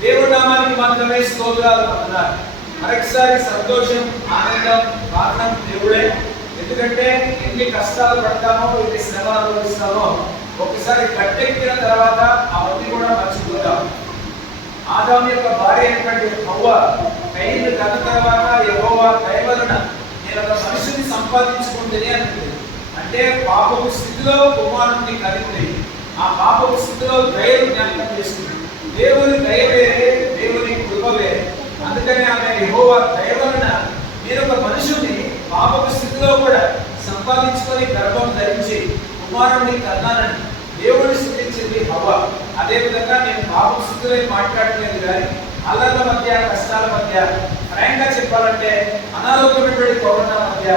దేవుడి నామానికి మాత్రమే స్తోత్రాలు పొందాలి. మరొకసారి సంతోషం, ఆనందం కారణం దేవుడే. ఎందుకంటే ఎన్ని కష్టాలు పడతామో, ఎన్ని శ్రమలు అనుభవిస్తామో ఒకసారి గట్టెక్కిన తర్వాత అవన్నీ కూడా మర్చిపోతాం. ఆదాము యొక్క భార్య అయినటువంటి హవ్వ కయీను కన్న తర్వాత యెహోవా దయ వలన నేను ఒక మనిషిని సంపాదించుకుంటేనే అనుకుంది. అంటే పాపపు స్థితిలో కుమారుడిని కలిగి ఆ పాపపు స్థితిలో దయను జ్ఞాపకం చేసుకుంది. దేవుని దయ వేరే, దేవుని కృప వేరే. అందుకని ఆమె యెహోవా దయ వలన నేను ఒక మనుషుని పాపపు స్థితిలో కూడా సంపాదించుకొని గర్భం ధరించి కుమారుడిని కన్నానని దేవుడిని స్థుతించింది హవ్వ. అదేవిధంగా నేను పాపపు స్థితిలో మాట్లాడలేదు కానీ అల్లర్ల మధ్య, కష్టాల మధ్య, ఫ్రాంక్గా చెప్పాలంటే అనారోగ్యమైనటువంటి కరోనా మధ్య,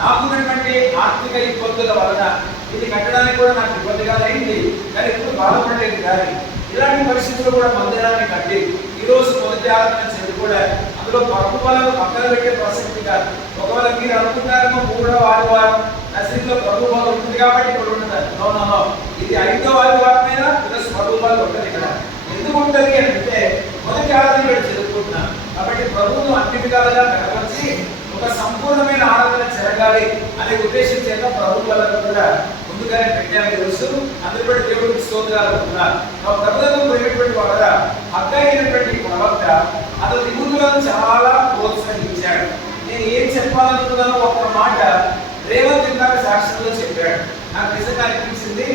నాకున్నటువంటి ఆర్థిక ఇబ్బందుల వలన ఇది కట్టడానికి కూడా నాకు ఇబ్బందిగా అయింది. కానీ ఇప్పుడు బాధపడలేదు. కానీ ఇలాంటి పరిస్థితుల్లో కూడా మందిరాన్ని కట్టి ఈరోజు మొదటి ఆరాధన చేసి కూడా అందులో పరుపు పనులు పక్కన పెట్టే ప్రసక్తి కాదు. ఒకవేళ మీరు అనుకుంటారేమో 3వ ఆదివారం నజరీలో ప్రభు బోధ ఉంటుంది కాబట్టి ఇక్కడ ఉంటుంది. నో, ఇది 5వ ఆదివారమైన ప్లస్ ప్రభు బోధ ఉంటుంది ఇక్కడ. ఎందుకు ఉంటుంది అంటే మొదటి ఆరాధన ఇక్కడ జరుగుతున్నాం కాబట్టి ప్రభువును అన్ని విధాలుగా కనపరిచి ఒక సంపూర్ణమైన ఆరాధన జరగాలి అనే ఉద్దేశం చేత ప్రభు వాళ్ళకు కూడా ముందుగానే పెట్టాలని తెలుసు. అందులో దేవుడికి స్తోత్రాలు ఉన్నారు. ప్రభుత్వం పోయినటువంటి వాళ్ళ హగ్గైనటువంటి ప్రవక్త అతను దిగులను చాలా ప్రోత్సహించాడు. నేను ఏం చెప్పాలనుకున్నానో ఒక మాట రేవంత్ ఇందాక సాక్ష్యంలో చెప్పాడు. నాకు నిజంగా అనిపించింది,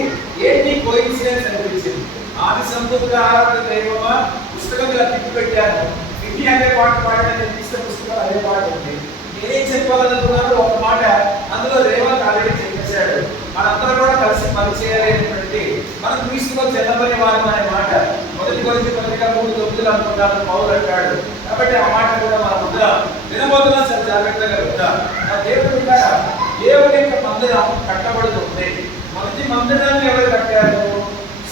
ఏంటి కోయిన్సిడెన్స్ అనిపించింది. ఆది సంపూర్ణ ఆరాధన దైవమా పుస్తకం ఇలా తిప్పి పెట్టాను. తిప్పి అనే పాట పాడడానికి తీసిన పుస్తకం అదే పాట ఉంది. నేనేం చెప్పాలనుకున్నాను ఒక మాట అందులో రేవంత్ ఆల్రెడీ చెప్పేశాడు. మనందరం కూడా కలిసి పనిచేయాలనేటువంటి మనం క్రీస్తులో చెల్లబడి వారం అనే మాట 1 కొరింథీ పత్రిక 3:9 అనుకుంటాను పౌలు అంటాడు. కాబట్టి ఆ మాట కూడా మనం ఉందాం, వినబోతున్నాం, చాలా జాగ్రత్తగా విందాం. నా దేవుడు ద్వారా దేవుని యొక్క మందిరం కట్టబడుతుంది. మొదటి మందిరాన్ని ఎవరు కట్టారు?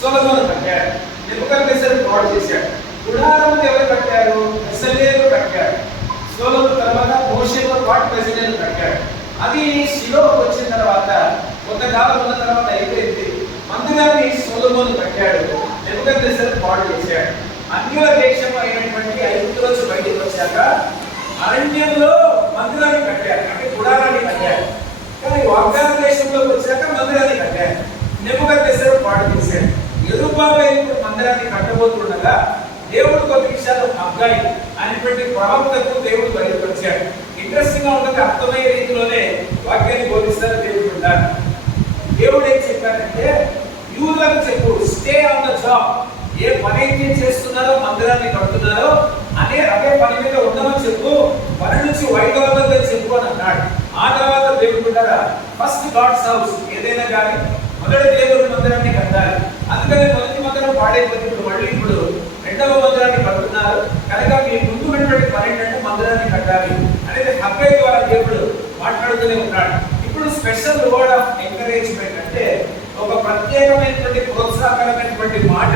సొలొమోను కట్టాడు. నెబుకద్నెజరు పాడు చేశాడు. గుడారమును ఎవరు కట్టారు? బెసలేలు కట్టాడు. సొలొమోను తర్వాత మోషేతో పాటు బెసలేలు కట్టాడు. అది షిలోహుకు వచ్చిన తర్వాత కొంతకాలం ఉన్న తర్వాత అయిపోయింది. మందిరాన్ని సొలొమోను కట్టాడు. నెబుకద్నెజరు పాడు చేశాడు. అన్యుల దేశం అయినటువంటి ఐగుప్తు నుంచి బయటకు వచ్చాక అరణ్యంలో మందిరాన్ని కట్టారు, అంటే గుడారాన్ని కట్టారు. కానీ వాగ్దాన దేశంలోకి వచ్చాక మందిరాన్ని కట్టారు. నెబుకద్నెజరు పాడు చేశాడు. యెరుబ్బయలు మందిరాన్ని కట్టబోతుండగా దేవుడు కొన్ని విషయాలు హగ్గై అనేటువంటి ప్రవక్తకు దేవుడు బయలుపరిచాడు. ఇంట్రెస్టింగ్ గా ఉంటుంది, అర్థమయ్యే రీతిలోనే వాక్యాన్ని బోధిస్తారు దేవుడు ఉంటారు. దేవుడు ఏం చెప్పాడంటే యూదులకు చెప్పు, స్టే ఆన్ ద జాబ్. ఏ పని అయితే చేస్తున్నారో మందిరాన్ని కడుతున్నారో అదే పని మీద ఉండమని చెప్పు, పని నుంచి వైదొలగదని చెప్పు అని అన్నాడు. ఆ తర్వాత దేవుడు ఉంటారా ఫస్ట్ గాడ్స్ హౌస్ ఏదైనా కానీ మొదటి దేవుడి మందిరాన్ని కట్టాలి. అందుకని మొదటి మందిరం పాడైపోయింది. ఇప్పుడు 2వ మందిరాన్ని కడుతున్నారు కనుక మీ ముందు ఉన్నటువంటి పని ఏంటంటే మందిరాన్ని కట్టాలి అనేది హగ్గై ద్వారా దేవుడు మాట్లాడుతూనే ఉన్నాడు. ఇప్పుడు స్పెషల్ వర్డ్ ఆఫ్ ఎంకరేజ్మెంట్ అంటే ఒక ప్రత్యేకమైనటువంటి ప్రోత్సాహకరమైనటువంటి మాట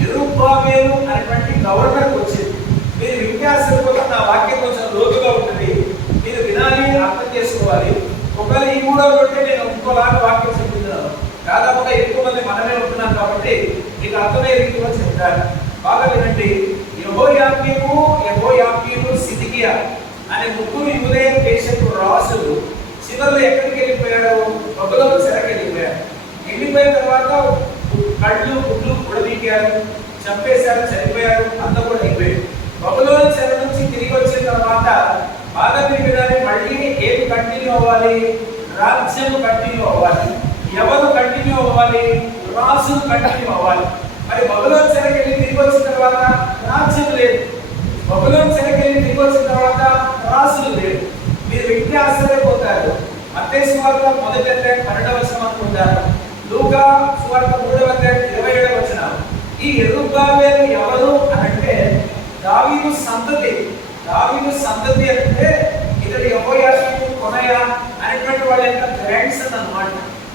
యెరుబ్బయలు అనేటువంటి గవర్నర్కి వచ్చింది. మీరు విద్యాసరిపోతే నా వాక్యం కొంచెం లోతుగా ఉంటుంది, మీరు వినాలి, అర్థం చేసుకోవాలి. ఒకవేళ ఈ 3వ రోజు నేను ఇంకోలాగా వాక్యం చెప్తున్నాను, దాదాపుగా ఎక్కువ మంది మనమే ఉంటున్నాం కాబట్టి మీకు అర్థమయ్యే రీతిలో చెప్తారు. బాగా వినండి. యెహోయాకీము సిద్కియా అనే 3 యూదయ దేశపు రాజులు చివరిలో ఎక్కడికి వెళ్ళిపోయారు? బబులోను చెరకు వెళ్ళిపోయారు. వెళ్ళిపోయిన తర్వాత కళ్ళు గుడ్లు ఉడదీకారు, చంపేశారు, చనిపోయారు, అంతా కూడా అయిపోయారు. బబులోను చెర నుంచి తిరిగి వచ్చిన తర్వాత బాగా వినగానే మళ్ళీ ఏమి కంటిన్యూ అవ్వాలి? రాజ్యం కంటిన్యూ అవ్వాలి. ఎవరు కంటిన్యూ అవ్వాలి? రాజులు కంటిన్యూ అవ్వాలి. మరి బబులోను చెరకెళ్ళి తిరిగి వచ్చిన తర్వాత రాజ్యం లేదు. బబులోను చెరకెళ్ళి తిరిగి వచ్చిన తర్వాత రాజులు లేదు. మీరు వింటే ఆశ్చర్యపోతారు. మత్తయి సువార్త 1వ అధ్యాయం 12వ వచనం అనుకుంటారు, లూకా సువార్త 3వ అధ్యాయం 27వ వచనం. ఈ యెరుబ్బయలు ఎవరు అంటే దావీదు సంతతి. దావీదు సంతతి అంటే ఇతడు యెహోయాకీము కొనయ అనేటువంటి వాళ్ళ యొక్క గ్రాండ్ సన్ అన్నమాట,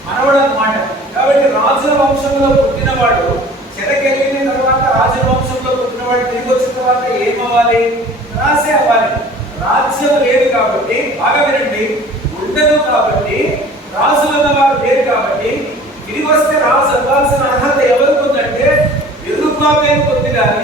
మనవడు అన్నమాట. కాబట్టి రాజుల వంశంలో పుట్టినవాడు చెరకెళ్ళిన తర్వాత రాజుల వంశంలో పుట్టినవాడు తిరిగి వచ్చిన తర్వాత ఏమవ్వాలి? రాసే అవ్వాలి. రాజ్యం లేదు కాబట్టి, బాగా వినండి, ఉండదు కాబట్టి, రాజులన్న వారు లేరు కాబట్టి తిరిగి వస్తే రాజు అవ్వాల్సిన అర్హత ఎవరికి ఉందంటే యెరుబ్బయలు ఉంది. కానీ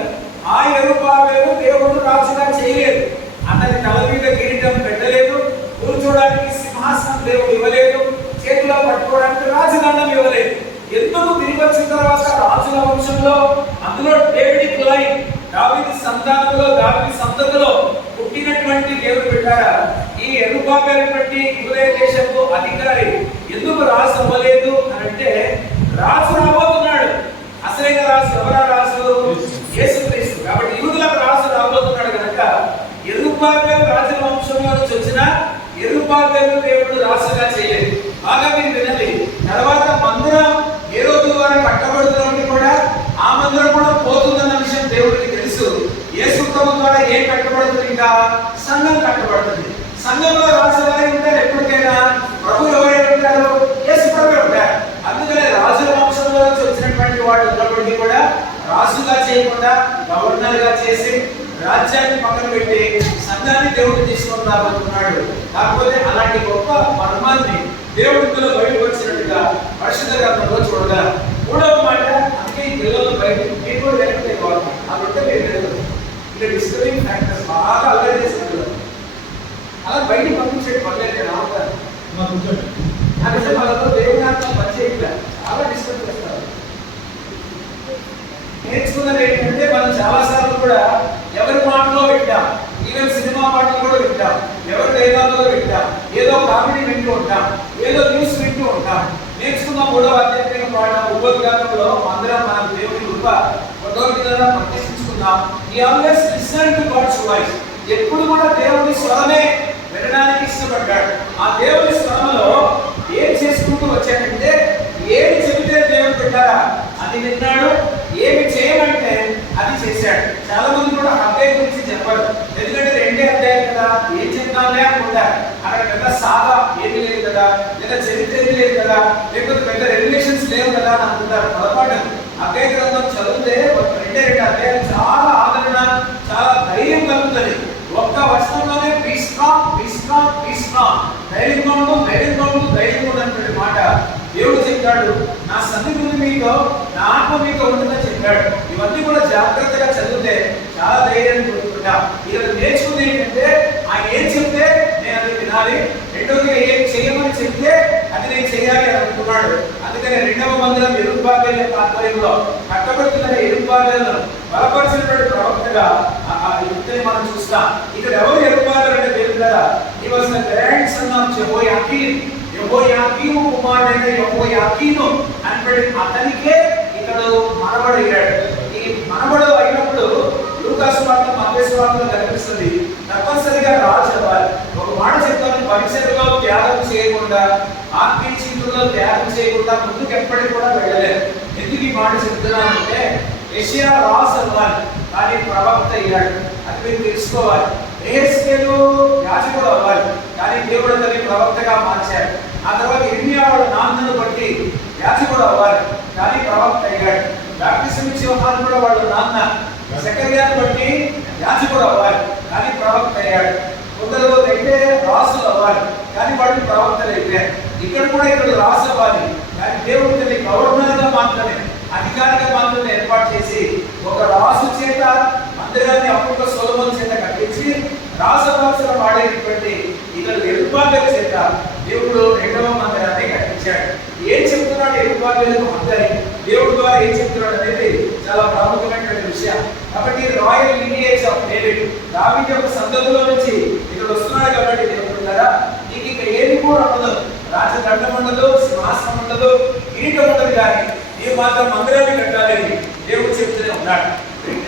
ఆ యెరుబ్బయలు దేవుడు రాజుగా చేయలేదు. అతని తల మీద కిరీటం పెట్టలేదు, కూర్చోడానికి సింహాసనం దేవుడు ఇవ్వలేదు, చేతిలో పట్టుకోవడానికి రాజదండం ఇవ్వలేదు. ఎందుకు తిరిగి వచ్చిన తర్వాత రాజుల వంశంలో అందులో డేవిడ్ లైన్ దావీదు సంతానంలో దావీదు సంతతిలో పుట్టినటువంటి దేవుడు పెట్టారా ఈ యెరుబ్బయలు యూదయ దేశపు అధికారి ఎందుకు రాజు అవ్వలేదు అని అంటే రాజు రాబోతున్నాడు. అసలైన రాజు ఎవరా? రాజు యేసుక్రీస్తు. కాబట్టి యూదులకు రాజు రాబోతున్నాడు కనుక యెరుబ్బయలు రాజుల వంశంలో నుంచి వచ్చిన యెరుబ్బయలు దేవుడు రాజుగా చేయలేదు. బాగా మీరు వినండి. తర్వాత మందిరం ఏ రోజు ద్వారా కట్టబడుతున్నది కూడా ఆ మందిరం కూడా పోతుందన్న విషయం దేవుడికి తెలుసు. యేసు ప్రభు ద్వారా ఏం కట్టబడుతుంది? ఇంకా సంఘం కట్టబడుతుంది. సంఘంలో రాజువారి ఉంటారు. ఎప్పటికైనా ప్రభు ఎవరైనా ఉంటారు? యేసు ప్రభు ఉంటారు. అందుకనే రాజుల వంశంలో నుంచి వచ్చినటువంటి వాడు ఉన్నప్పటికీ కూడా రాజుగా చేయకుండా గవర్నర్ గా చేసి రాజ్యాన్ని పక్కన పెట్టి సంఘాన్ని దేవుడు తీసుకొని రాబోతున్నాడు. కాకపోతే అలాంటి గొప్ప మర్మాన్ని దేవుడు ఇందులో బయటకు వచ్చినట్టుగా పరిశుద్ధ గ్రంథంలో చూడగలం. మూడవ మాట, అందుకే ఈ పిల్లలు బయట మీరు కూడా వెనక్కి పోవాలి. అది ఉంటే మీరు లేదు. ఇక్కడ డిస్టర్బింగ్ ఫ్యాక్టర్స్ బాగా అల్లరి చేసిన అలా బయటికి పంపించే పర్లేదు. నేను అవుతాను అంటే వాళ్ళతో దేవుని ఆత్మ పనిచేయట్లేదు, చాలా డిస్టర్బ్ చేస్తారు. నేర్చుకున్నది ఏంటంటే మనం చాలాసార్లు కూడా ఎవరి మాటలో వింటాం, ఈవెన్ సినిమా పాటలు కూడా వింటాం, ఎవరి డైలాగులో వింటాం, ఏదో కామెడీ వింటూ ఉంటాం, ఏదో న్యూస్ వింటూ ఉంటాం. నేర్చుకున్న మూడవ ఆధ్యాత్మిక పాఠం ఉపోద్ఘాతంలో అందరం మన దేవుని కృప భగవద్గీతను ప్రతిష్ఠించుకున్నాం. ఈ always listen to God's voice. ఎప్పుడు కూడా దేవుని స్వరమే వినడానికి ఇష్టపడ్డాడు. ఆ దేవుని స్వరంలో ఏం చేసుకుంటూ వచ్చాడంటే, ఏమి చెబితే దేవుడు పెట్టారా అది విన్నాడు, ఏమి చేయమంటే అది చేశాడు. చాలా మంది కూడా అధ్యాయం గురించి చెప్పారు, ఎందుకంటే రెండే అధ్యాయం కదా, ఏం చెప్తాంలే అనుకుంటారు. అక్కడ పెద్ద సాగా ఏమీ లేదు కదా, లేదా చరిత్ర ఏమీ లేదు కదా, లేకపోతే పెద్ద రెగ్యులేషన్స్ లేవు కదా అని అనుకుంటారు. పొరపాటు. అధ్యాయ గ్రంథం చదివితే రెండే రెండు అధ్యాయాలు చాలా ఆదరణ, చాలా ధైర్యం కలుగుతుంది. ఒక్క వచనంలోనే ధైర్యంగా ఉండు మాట దేవుడు చెప్పాడు. నా సన్నిధి మీతో, నా ఆత్మ మీతో ఉంటుందని చెప్పాడు. ఇవన్నీ కూడా జాగ్రత్తగా చదివితే చాలా ధైర్యాన్ని పొందుకుంటా. ఈరోజు నేర్చుకుంది ఏంటంటే, ఆయన ఏం చెప్తే నేను అది వినాలి, రెండోదిగా ఏం చేయమని చెప్తే అది నేను చేయాలి అని అనుకున్నాడు. అందుకని రెండవ మందిరం యెరుబ్బయలు యొక్క ఆధ్వర్యంలో కట్టబడుతున్న యెరుబ్బయలను బలపరిచినటువంటి ప్రవక్తగా ఆ యుక్తిని మనం చూస్తాం. ఇక్కడ ఎవరు యెరుబ్బయలు అంటే పేరు కదా, he was the grand son of యెహోయాకీన్. యెహోయాకీము కుమారుడైన యెహోయాకీను అంటే అతనికే ఇతడు మనవడయ్యాడు. ఈ మనవడు అయినప్పుడు లూకాసు వార్త, మత్తయి వార్తలో కనిపిస్తుంది, తప్పనిసరిగా రాజు అవ్వాలి. ఒక మాట చెప్తాను, పరిచర్యలో త్యాగం చేయకుండా, ఆత్మీయ జీవితంలో త్యాగం చేయకుండా ముందుకు ఎప్పటికీ కూడా వెళ్ళలేదు. ఎందుకు ఈ మాట చెప్తున్నానంటే, యెషయా రాజు అవ్వాలి కానీ ప్రవక్త అయ్యాడు, అది మీరు తెలుసుకోవాలి. యెహెజ్కేలు యాజకుడు అవ్వాలి కానీ దేవుడు అతన్ని ప్రవక్తగా మార్చాడు. ఆ తర్వాత ఇర్మియా వాళ్ళ నాన్నను బట్టి యాజకుడు అవ్వాలి కానీ ప్రవక్త అయ్యాడు. బాప్టిజం ఇచ్చే యోహాను కూడా వాళ్ళ నాన్న జకర్యాను బట్టి యాజకుడు అవ్వాలి కానీ ప్రవక్త అయ్యాడు. కొందరు అయితే రాసులు అవ్వాలి కానీ వాళ్ళు ప్రవక్తలు అయిపోయారు. ఇక్కడ కూడా ఇక్కడ రాసు అవ్వాలి కానీ దేవుడు తల్లి గవర్నర్గా మాత్రమే, అధికారిగా మాత్రమే ఏర్పాటు చేసి ఒక రాసు చేత మందిరాన్ని అప్పుడు సొలొమోను చేత కట్టించి రాసభాషలో వాడేటువంటి ఇతడు యెరుబ్బయలు చేత దేవుడు రెండవ మందిరాన్ని కట్టించాడు. ఏం చెప్తున్నాడు యెరుబ్బయలు మందిరం, దేవుడు ద్వారా ఏం చెప్తున్నాడు అనేది చాలా ప్రాముఖ్యమైనటువంటి విషయం. కాబట్టి రాయల్ లినియేజ్ ఆఫ్ డేవిడ్, దావీదు యొక్క సంతతిలో నుంచి ఇతడు వస్తున్నాడు. కాబట్టి దేవుడు ద్వారా నీకు ఇక ఏది కూడా ఉండదు, రాజదండం ఉండదు, సింహాసనం ఉండదు, కిరీటం ఉండదు, కానీ నీవు మాత్రం మందిరాన్ని కట్టాలని దేవుడు చెప్తూనే ఉన్నాడు.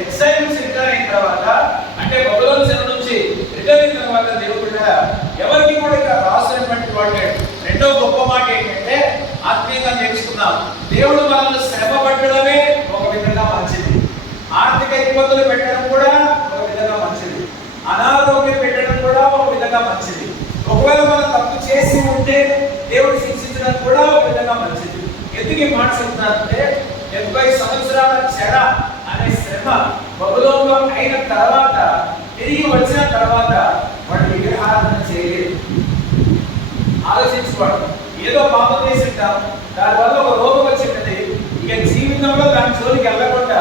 ఎక్సైల్ నుంచి రిటర్న్ అయిన తర్వాత, అంటే బబులోను చెర నుంచి రిటర్న్ అయిన తర్వాత దేవుడు ఎవరికి కూడా ఇక్కడ రాసినటువంటి వాడు. రెండో గొప్ప మాట ఏంటంటే, ఆత్మీయంగా నేర్చుకున్నాం, దేవుడు మనల్ని శ్రమ పట్టడమే ఒక విధంగా మంచిది, ఆర్థిక ఇబ్బందులు పెట్టడం కూడా ఒక విధంగా మంచిది, అనారోగ్యం పెట్టడం కూడా ఒక విధంగా మంచిది, ఒకవేళ మనం తప్పు చేసి ఉంటే దేవుడు శిక్షించడం కూడా ఒక విధంగా మంచిది. ఎందుకు ఈ మాట చెప్తున్నారంటే, 70 సంవత్సరాల చెర అనే శ్రమ బబులోనులో అయిన తర్వాత, తిరిగి వచ్చిన తర్వాత వాడు విగ్రహారాధన చేయలేదు. ఆలోచించుకోండి, ఏదో పాపం చేసి ఉంటాం, దానివల్ల ఒక రోగం వచ్చింది, ఇక జీవితంలో దాని జోలికి వెళ్ళకుండా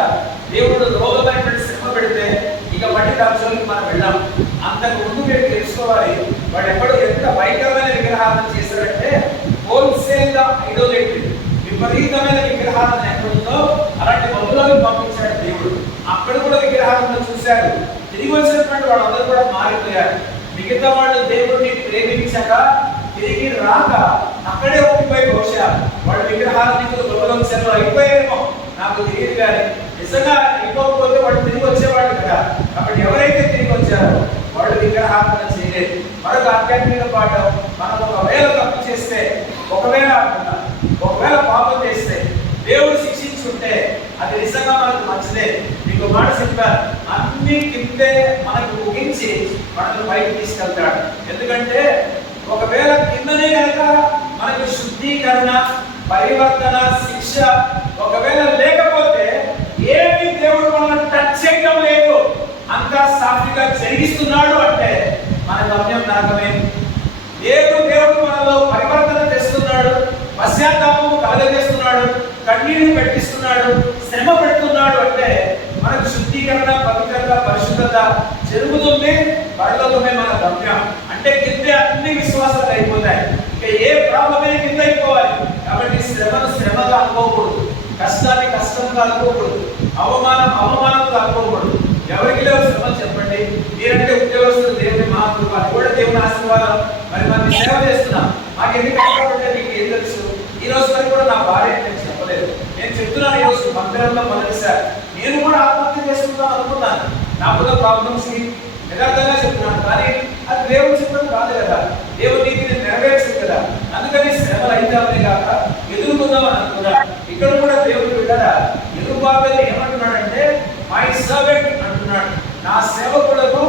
దేవుడు రోగమైనటువంటి శ్రమ పెడితే ఇక మళ్ళీ దాని జోలికి మనం వెళ్ళాం. అంతకు ముందు మీరు తెలుసుకోవాలి, వాడు ఎప్పుడు ఎంత భయంకరమైన విగ్రహారాధన చేశాడంటే, హోల్సేల్ గా ఐడోలేటరీ, విపరీతమైన విగ్రహారాధన ఎక్కడుందో అలాంటి బబులోనికి పంపించాడు దేవుడు. అక్కడ కూడా విగ్రహారాధన చూశాడు. తిరిగి వచ్చినటువంటి వాళ్ళందరూ కూడా మారిపోయారు. మిగతా వాళ్ళు దేవుడిని ప్రేమించక తిరిగి రాక అక్కడే ఉండిపోయి, బహుశా వాళ్ళు విగ్రహారాధనకు బబులోని చెరలో అయిపోయారేమో, నాకు తెలియదు. కానీ నిజంగా అయిపోకపోతే వాళ్ళు తిరిగి వచ్చేవాళ్ళు కదా. కాబట్టి ఎవరైతే తిరిగి వచ్చారో వాళ్ళు విగ్రహారాధన చేయలేదు. మరొక ఆధ్యాత్మిక పాఠం, మనం ఒకవేళ తప్పు చేస్తే, ఒకవేళ పాపం చేస్తే దేవుడు శిక్షించుంటే అది నిజంగా మనకు మంచిదే. మీకు మాట చెప్పారు, అన్ని కిందే మనకు ముగించి మనకు పైకి తీసుకెళ్తాడు. ఎందుకంటే ఒకవేళ కిందనే కనుక మనకు శుద్ధీకరణ, పరివర్తన, శిక్ష ఒకవేళ లేకపోతే ఏమి దేవుడు మనల్ని టచ్ చేయడం లేదు, అంతా సాఫీగా జరిగిస్తున్నాడు అంటే మన గమ్యం నరకమే. దేవుడు మనలో పరివర్తన తెస్తున్నాడు పశ్చాత్తాపము కలగజేస్తున్నాడు, కన్నీళ్లు పెట్టిస్తున్నాడు, శ్రమ పెడుతున్నాడు అంటే మనకు శుద్ధీకరణ, పవిత్రత, పరిశుద్ధత జరుగుతుంది. పరలోకమే మన గమ్యం. అంటే కింద అన్ని విశ్వాసాలు అయిపోతాయి. ఇక ఏ ప్రాబ్లమే కింద అయిపోవాలి. కాబట్టి శ్రమను శ్రమగా అనుకోకూడదు, కష్టాన్ని కష్టంగా అనుకోకూడదు, అవమానంగా అనుకోకూడదు. ఎవరికి లేవు శ్రమలు చెప్పండి? మీరంటే ఉద్యోగస్తులు దేవుని మహాకృప, అది కూడా దేవుని ఆశీర్వాదం. మరి మనం సేవ చేస్తున్నాం, మాకు ఎన్ని కష్టపడితే మీకు ఏం తెలుసు? ఈ రోజు వరకు కూడా నా భార్య నేను చెప్పలేదు. నేను చెప్తున్నాను, ఈ రోజు మందిరంలో మొదటిసారి నేను కూడా ఆత్మహత్య చేసుకుందాం అనుకున్నాను. నాకున్న ప్రాబ్లమ్స్ కి యథార్థంగా చెప్తున్నాను. కానీ అది దేవుని చిత్రం కాదు కదా, దేవుని నీతిని నెరవేర్చింది కదా. అందుకని శ్రమలు అయితామని కాక ఎదుర్కొందామని అనుకున్నాను. ఇక్కడ కూడా దేవుడు బిడ్డరా యెరుబాబెలు ఏమంటున్నాడంటే మై సర్వెంట్ అంటున్నాడు. నా సేవకులకు,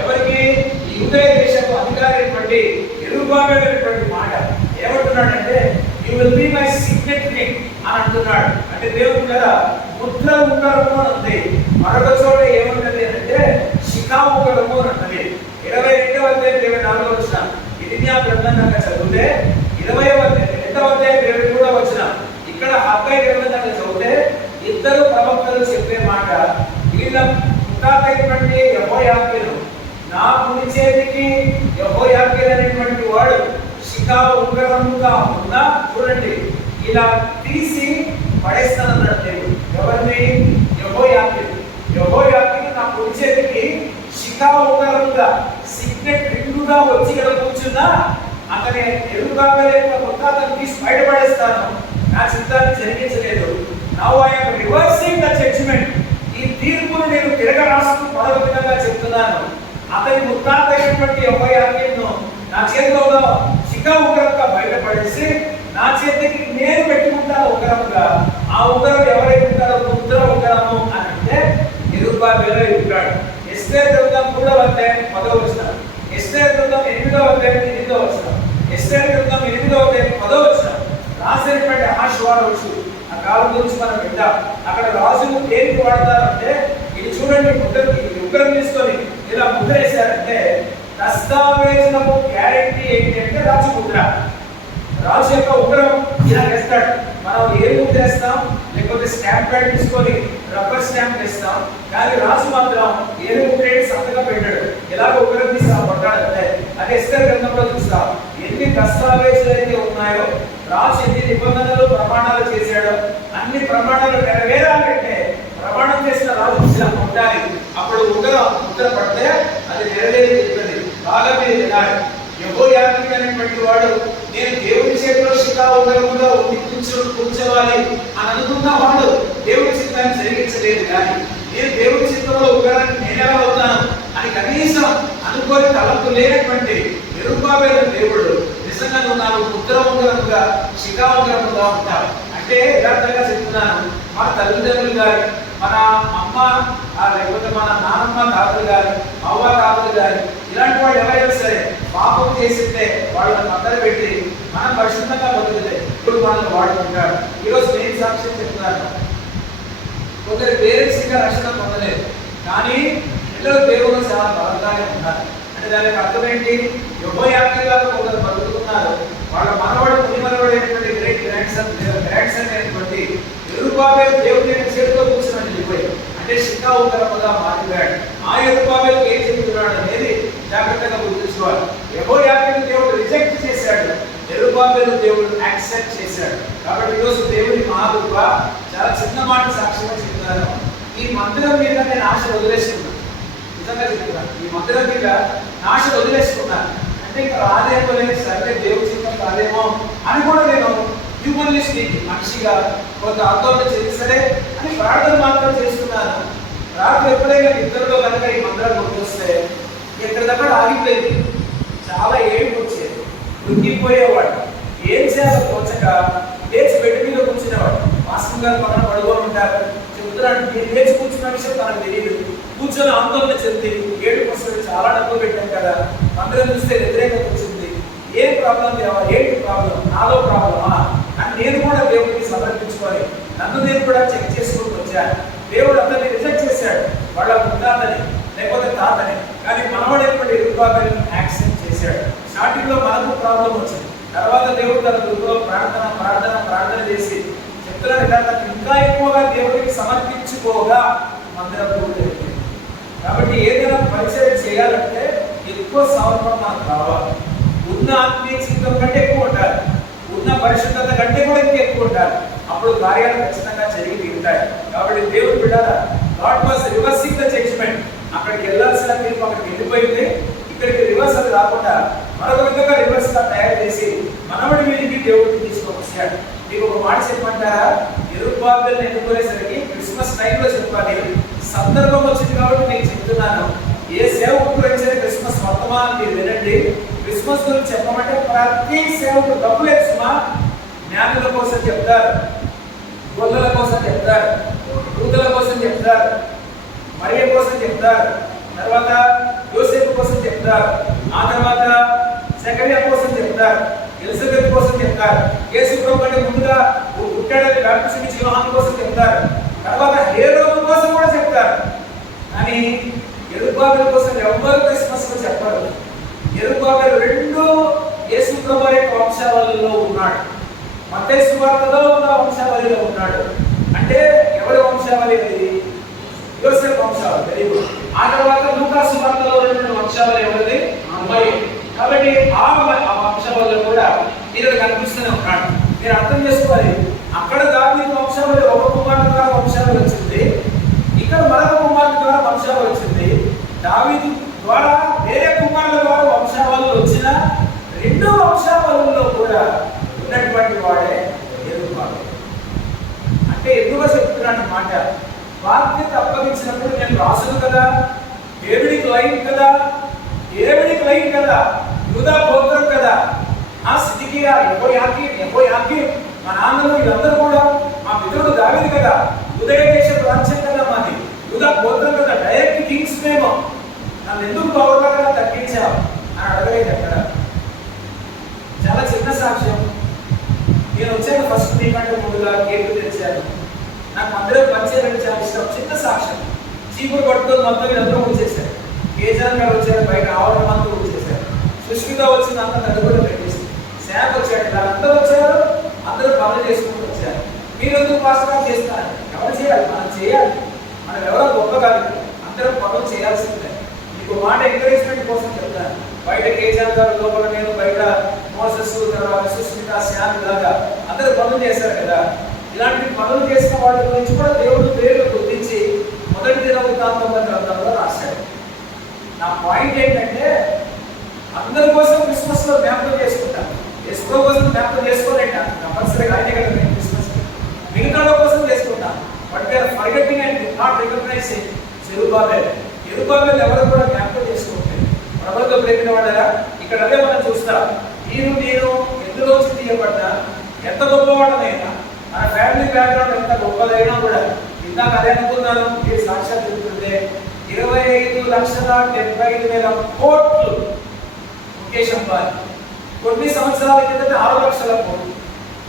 ఎవరికి? యూదయ దేశపు అధికారి అయినటువంటి యెరుబాబెలు అనేటువంటి మాట ఏమంటున్నాడంటే you will be my signet ring అని అంటున్నాడు. అంటే దేవుడు కదా ముద్ర ఉంగరము అని ఉంది. మరొక చోట ఏముంటది అంటే శిఖా ఉంగరము అని అంటది. 22వ అధ్యాయం 24వ వచనం ఇర్మియా గ్రంథం కనుక చదివితే 20వ అధ్యాయం 2వ అధ్యాయం 23వ వచనం ఇక్కడ హగ్గై గ్రంథం కనుక చదివితే ఇద్దరు ప్రవక్తలు చెప్పే మాట, వీళ్ళ ముతాతైనటువంటి యెహోయాకీను, నా కుడి చేతికి యెహోయాకీను అనేటువంటి వాడు శిఖా ఉంగరముగా ఉన్నా చూడండి ఇలా తీసి పడేస్తానన్నాడు దేవుడు. ఎవరిని? యెహోయాకీను. యెహోయాకీను నా కుడి చేతికి శిఖా ఉంగరముగా, సిగ్నెట్ రింగుగా వచ్చి ఇక్కడ కూర్చున్నా అతని యెరుబాబెలు యొక్క ముతాతను తీసి బయటపడేస్తాను. నా చిత్తాన్ని జరిగించలేదు. Now I am reversing the judgement. ఈ తీర్పును నేను తిరగరాస్తూ మరొక విధంగా చెప్తున్నాను. అతని ముత్తాత అయినటువంటి యెహోయాకీను నా చేతిలో శిఖా ఉంగరంగా బయటపడేసి నా చేతికి నేను పెట్టుకుంటాను ఉంగరంగా. ఆ ఉంగరం ఎవరైతే ఉంటారో ముద్ర ఉంగరము అని అంటే యెరుబాబెలు ఉంటాడు. ఎస్తేరు గ్రంథం 3వ అధ్యాయం 10వ వచనం, ఎస్తేరు గ్రంథం 8వ అధ్యాయం 8వ వచనం, ఎస్తేరు గ్రంథం 8వ అధ్యాయం 10వ వచనం రాసినటువంటి ఆశీర్వాదం ఆ కాలం గురించి మనం వింటాం. అక్కడ రాజులు దేనికి వాడతారంటే ఇది చూడండి, ఉంగరం తీసుకొని ఇలా ముద్ర వేశారంటే దస్తావేజులకు గ్యారెంటీ ఏంటి అంటే రాజు ముద్ర. రాజు యొక్క ఉంగరం ఇలా వేస్తాడు. మనం ఏ ముద్ర వేస్తాం? లేకపోతే స్టాంప్ ప్యాడ్ తీసుకొని రబ్బర్ స్టాంప్ వేస్తాం. కానీ రాజు మాత్రం ఏ ముద్ర సంతకం పెట్టాడు. ఎలాగో ఉంగరం తీసి పట్టాడంటే అది ఎస్తేరు గ్రంథంలో చూస్తాం. ఎన్ని దస్తావేజులు అయితే ఉన్నాయో, రాజు ఎన్ని నిబంధనలు ప్రమాణాలు చేశాడో అన్ని ప్రమాణాలు నెరవేరాలంటే ప్రమాణం చేసిన రాజు ఇలా ఉండాలి. అప్పుడు ఉంగరం ముద్ర పడితే అది నెరవేరుతుంది. బాగా మీరు వినాలి. యెహోయాకీను అనేటువంటి వాడు నేను దేవుడి చేతిలో శిఖా ఉంగరముగా ఉండి కూర్చోవాలి అని అనుకున్న వాడు దేవుడి చిత్తాన్ని జరిగించలేదు. కానీ నేను దేవుడి చిత్తంలో ఉంగరాన్ని నేనెలా అవుతాను అని కనీసం అనుకోని తలంపు లేనటువంటి యెరుబాబెలు దేవుడు నిజంగా నాకు ముద్ర ఉంగరముగా శిఖా ఉంగరముగా ఉంటావు అంటే యథార్థంగా చెప్తున్నాను. మన తల్లిదండ్రులు కానీ, మన అమ్మ లేకపోతే మన నాన్నమ్మ తాతలు కానీ, అవ్వ తాతలు కానీ, ఇలాంటి వాళ్ళు ఎవరైనా సరే పాపం చేసితే వాళ్ళని మద్దతు పెట్టి మనం పరిశుద్ధంగా బతుకుతే ఇప్పుడు మనల్ని వాడుకుంటాడు. ఈరోజు నేను సాక్ష్యం చెప్తున్నాను. కొందరు పేరెంట్స్ ఇంకా రక్షణ పొందలేదు, కానీ పిల్లలు దేవుడు చాలా బలంగానే ఉన్నారు. అంటే దానికి అర్థం ఏంటి? యెహోయాకీనుగా కొందరు బతుకుతున్నారు. వాళ్ళ మనవడు మునిమనవడైనటువంటి గ్రాండ్ సన్ అయినటువంటి యెరుబాబెలు దేవుని యొక్క చేతిలో కూర్చుని వెళ్ళిపోయాడు. అంటే శిఖా ఉంగరముగా మారిపోయాడు. ఆ యెరుబాబెలు ఏం చెప్తున్నాడు అనేది జాగ్రత్తగా గుర్తుంచుకోవాలి. యెహోయాకీను దేవుడు రిజెక్ట్ చేశాడు, యెరుబాబెలు దేవుడు యాక్సెప్ట్ చేశాడు. కాబట్టి ఈరోజు దేవుని మహాకృప చాలా చిన్న మాట సాక్ష్యంగా చెప్తున్నాను. ఈ మందిరం మీద నేను ఆశ వదిలేసుకున్నాను. నిజంగా చెప్తున్నాను, ఈ మందిరం మీద ఆశ వదిలేసుకున్నాను. అంటే ఇంకా రాదేమో లేదు, సరే దేవుడి చిత్తం కాదేమో అని కూడా నేను హ్యూమన్లీ స్పీకింగ్ మనిషిగా కొంత ఆందోళన చేస్తే అని ప్రార్థన మాత్రం చేస్తున్నాను. రాత్రి ఎప్పుడైనా ఇద్దరిలో కనుక ఈ మందిరం గుర్తొస్తే ఎక్కడిదక్కడ ఆగిపోయింది. చాలా ఏడుపు వచ్చేది, కృంగిపోయేవాడు. ఏం చేయాలో తోచక లేచి బెడ్ మీద కూర్చునేవాడు. మాస్టర్ గారు పక్కన పడుకొని ఉంటారు. చెబుతున్నాడు, నేను లేచి కూర్చున్న విషయం తనకు తెలియదు. కూర్చొని ఆందోళన చెంది ఏడుపు వస్తుంది. చాలా డబ్బులు పెట్టాం కదా, మందిరం చూస్తే వ్యతిరేకత వచ్చింది. ఏం ప్రాబ్లం దేవా, ఏంటి ప్రాబ్లం, నాలో ప్రాబ్లమా అని నేను కూడా దేవుడికి సమర్పించుకొని నన్ను నేను కూడా చెక్ చేసుకుంటూ వచ్చాను. దేవుడు అందరినీ రిజెక్ట్ చేశాడు, వాళ్ళ ముత్తాతని లేకపోతే తాతని. కానీ మనవాడు ఎప్పుడు యెరుబాబెలును యాక్సెప్ట్ చేశాడు. స్టార్టింగ్ లో మనకు ప్రాబ్లం వచ్చింది, తర్వాత దేవుడు తన కృపలో ప్రార్థన ప్రార్థన ప్రార్థన చేసి చెప్తున్నాడు కదా, ఇంకా ఎక్కువగా దేవుడికి సమర్పించుకోగా మందిరం పూర్తయింది. కాబట్టి ఏదైనా పరిచయం చేయాలంటే ఎక్కువ సమర్పణ మనకు కావాలి. ఉన్న ఆత్మీయ జీవితం కంటే ఎక్కువ ఉండాలి, ఉన్న పరిశుద్ధత కంటే కూడా ఇంకా ఎక్కువ ఉండాలి. అప్పుడు కార్యాలు ఖచ్చితంగా జరిగి తీరుతాయి. కాబట్టి దేవుడు బిడ్డారా, God was reversing the judgement. అక్కడికి వెళ్ళాల్సిన తీర్పు అక్కడికి వెళ్ళిపోయింది. ఇక్కడికి రివర్స్ అది రాకుండా మరొక విధంగా రివర్స్ గా తయారు చేసి మనవడి మీదకి దేవుడికి తీసుకొచ్చాడు. మీకు ఒక మాట చెప్పమంటారా, యెరొబాబెలును ఎన్నుకునేసరికి క్రిస్మస్ టైంలో చెప్పాలి. సందర్భం వచ్చింది కాబట్టి నేను చెప్తున్నాను. ఏ సేవకుడు గురించి క్రిస్మస్ వర్తమానం మీరు వినండి. క్రిస్మస్ గురించి చెప్పమంటే ప్రతి సేవకుడు డబ్బులేదు సుమా. జ్ఞానుల కోసం చెప్తారు, గొల్లల కోసం చెప్తారు, దూతల కోసం చెప్తారు, మరియ కోసం చెప్తారు, తర్వాత యోసేపు కోసం చెప్తారు, ఆ తర్వాత జకరియా కోసం చెప్తారు, ఎలిజబెత్ కోసం చెప్తారు, యేసు ప్రభు కంటే ముందుగా పుట్టాడని బాప్తిసం యోహాను కోసం చెప్తారు, తర్వాత హేరోదు కోసం కూడా చెప్తారు. కానీ యెరొబాబెలు కోసం ఎవ్వరు క్రిస్మస్ లో చెప్పరు. యెరొబాబెలు రెండు యేసు ప్రభు యొక్క వంశావళిలో ఉన్నాడు. మత్తయి సువార్తలో ఉన్న వంశావళిలో ఉన్నాడు. అంటే ఎవరి వంశావళి అది? యోసేపు వంశావళి. Very good. ఆ తర్వాత లూకా సువార్తలో ఉన్న వంశావళి ఎవరిది? అమ్మాయి. కాబట్టి ఆ వంశావళిలో కూడా ఈరోజు కనిపిస్తూనే ఉన్నాడు. మీరు అర్థం చేసుకోవాలి, అక్కడ దావీదు వంశావళి ఒక కుమారుడు ద్వారా వంశావళి వచ్చింది, ఇక్కడ మరొక కుమారుడు ద్వారా వంశావళి వచ్చింది. దావీదు ద్వారా వేరే కుమారుల ద్వారా వంశావళులు వచ్చిన రెండు వంశావళుల్లో కూడా ఉన్నటువంటి వాడే యెరొబాబెలు. అంటే ఎందుకు చెప్తున్నాను మాట, బాధ్యత అప్పగించినప్పుడు నేను రాసును కదా, దేవుడికి లైన్ కదా, దేవుడికి లైన్ కదా, యూదా గోత్రం కదా, ఆ సిద్కియా యెహోయాకీం మా నాన్నలు వీళ్ళందరూ కూడా మా మిత్రుడు దావీదు కదా, యూదయ దేశపు రాజ్యం కదా మాది, యూదా గోత్రం కదా, డైరెక్ట్ కింగ్స్ మేము, నన్ను ఎందుకు గౌరవంగా తగ్గించావు అని అడగలేదు. అక్కడ చాలా చిన్న సాక్ష్యం. నేను వచ్చాను ఫస్ట్ మీకంటే ముందుగా కేకు తెచ్చాను. నాకు మందిరం పనిచేయాలంటే చాలా ఇష్టం. చిన్న సాక్ష్యం. చీపురు పట్టుకొని మొత్తం వీళ్ళందరూ వచ్చేసారు. కేజాన్ గారు వచ్చారు, బయట ఆవరణ అంతా వచ్చేసారు. సుష్మిత వచ్చింది, అంతా నడుగులో పెట్టేసి. శాఖ వచ్చాడు, వాళ్ళందరూ వచ్చారు, అందరూ పనులు చేసుకుంటూ వచ్చారు. మీరు ఎందుకు పాస్గా చేస్తారు? ఎవరు చేయాలి? మనం చేయాలి. మనం ఎవరో గొప్ప కాదు, అందరం పనులు చేయాల్సిందే. మీకు మాట ఎంకరేజ్మెంట్ కోసం చెప్తాను. బయట కేజాన్ గారు, లోపల నేను, బయట మోసెస్, తర్వాత సుష్మిత, శ్యామ్ లాగా అందరూ పనులు చేశారు కదా. ఇలాంటి పనులు చేసిన వాళ్ళ గురించి కూడా దేవుడు పేర్లు గుర్తించి మొదటి దినవృత్తాంతముల గ్రంథంలో రాశాడు. నా పాయింట్ ఏంటంటే, అందరి కోసం క్రిస్మస్ లో జ్ఞాపకం చేసుకుంటాను. ఎస్కో కోసం జ్ఞాపకం చేసుకోలేట, కంపల్సరీగా ఆయనే కదా నేను క్రిస్మస్. మిగతా కోసం చేసుకుంటాను. But we're forgetting and not recognising యెరొబాబెలు. యెరొబాబెలు ఎవరు కూడా జ్ఞాపకం చేసుకుంటారు. ప్రభుత్వం ప్రేమిన వాళ్ళరా, ఇక్కడ అదే మనం చూస్తాం. నేను ఎందులోంచి తీయబడ్డా, ఎంత గొప్పవాడనైనా, మన ఫ్యామిలీ బ్యాక్గ్రౌండ్ ఎంత గొప్పదైనా కూడా, ఇందాక అదే అనుకున్నాను, మీరు సాక్షాత్ చెప్తుంటే 25,75,000 కోట్లు ముఖేష్ అంబానీ. కొన్ని సంవత్సరాల కిందట 6 లక్షల కోట్లు,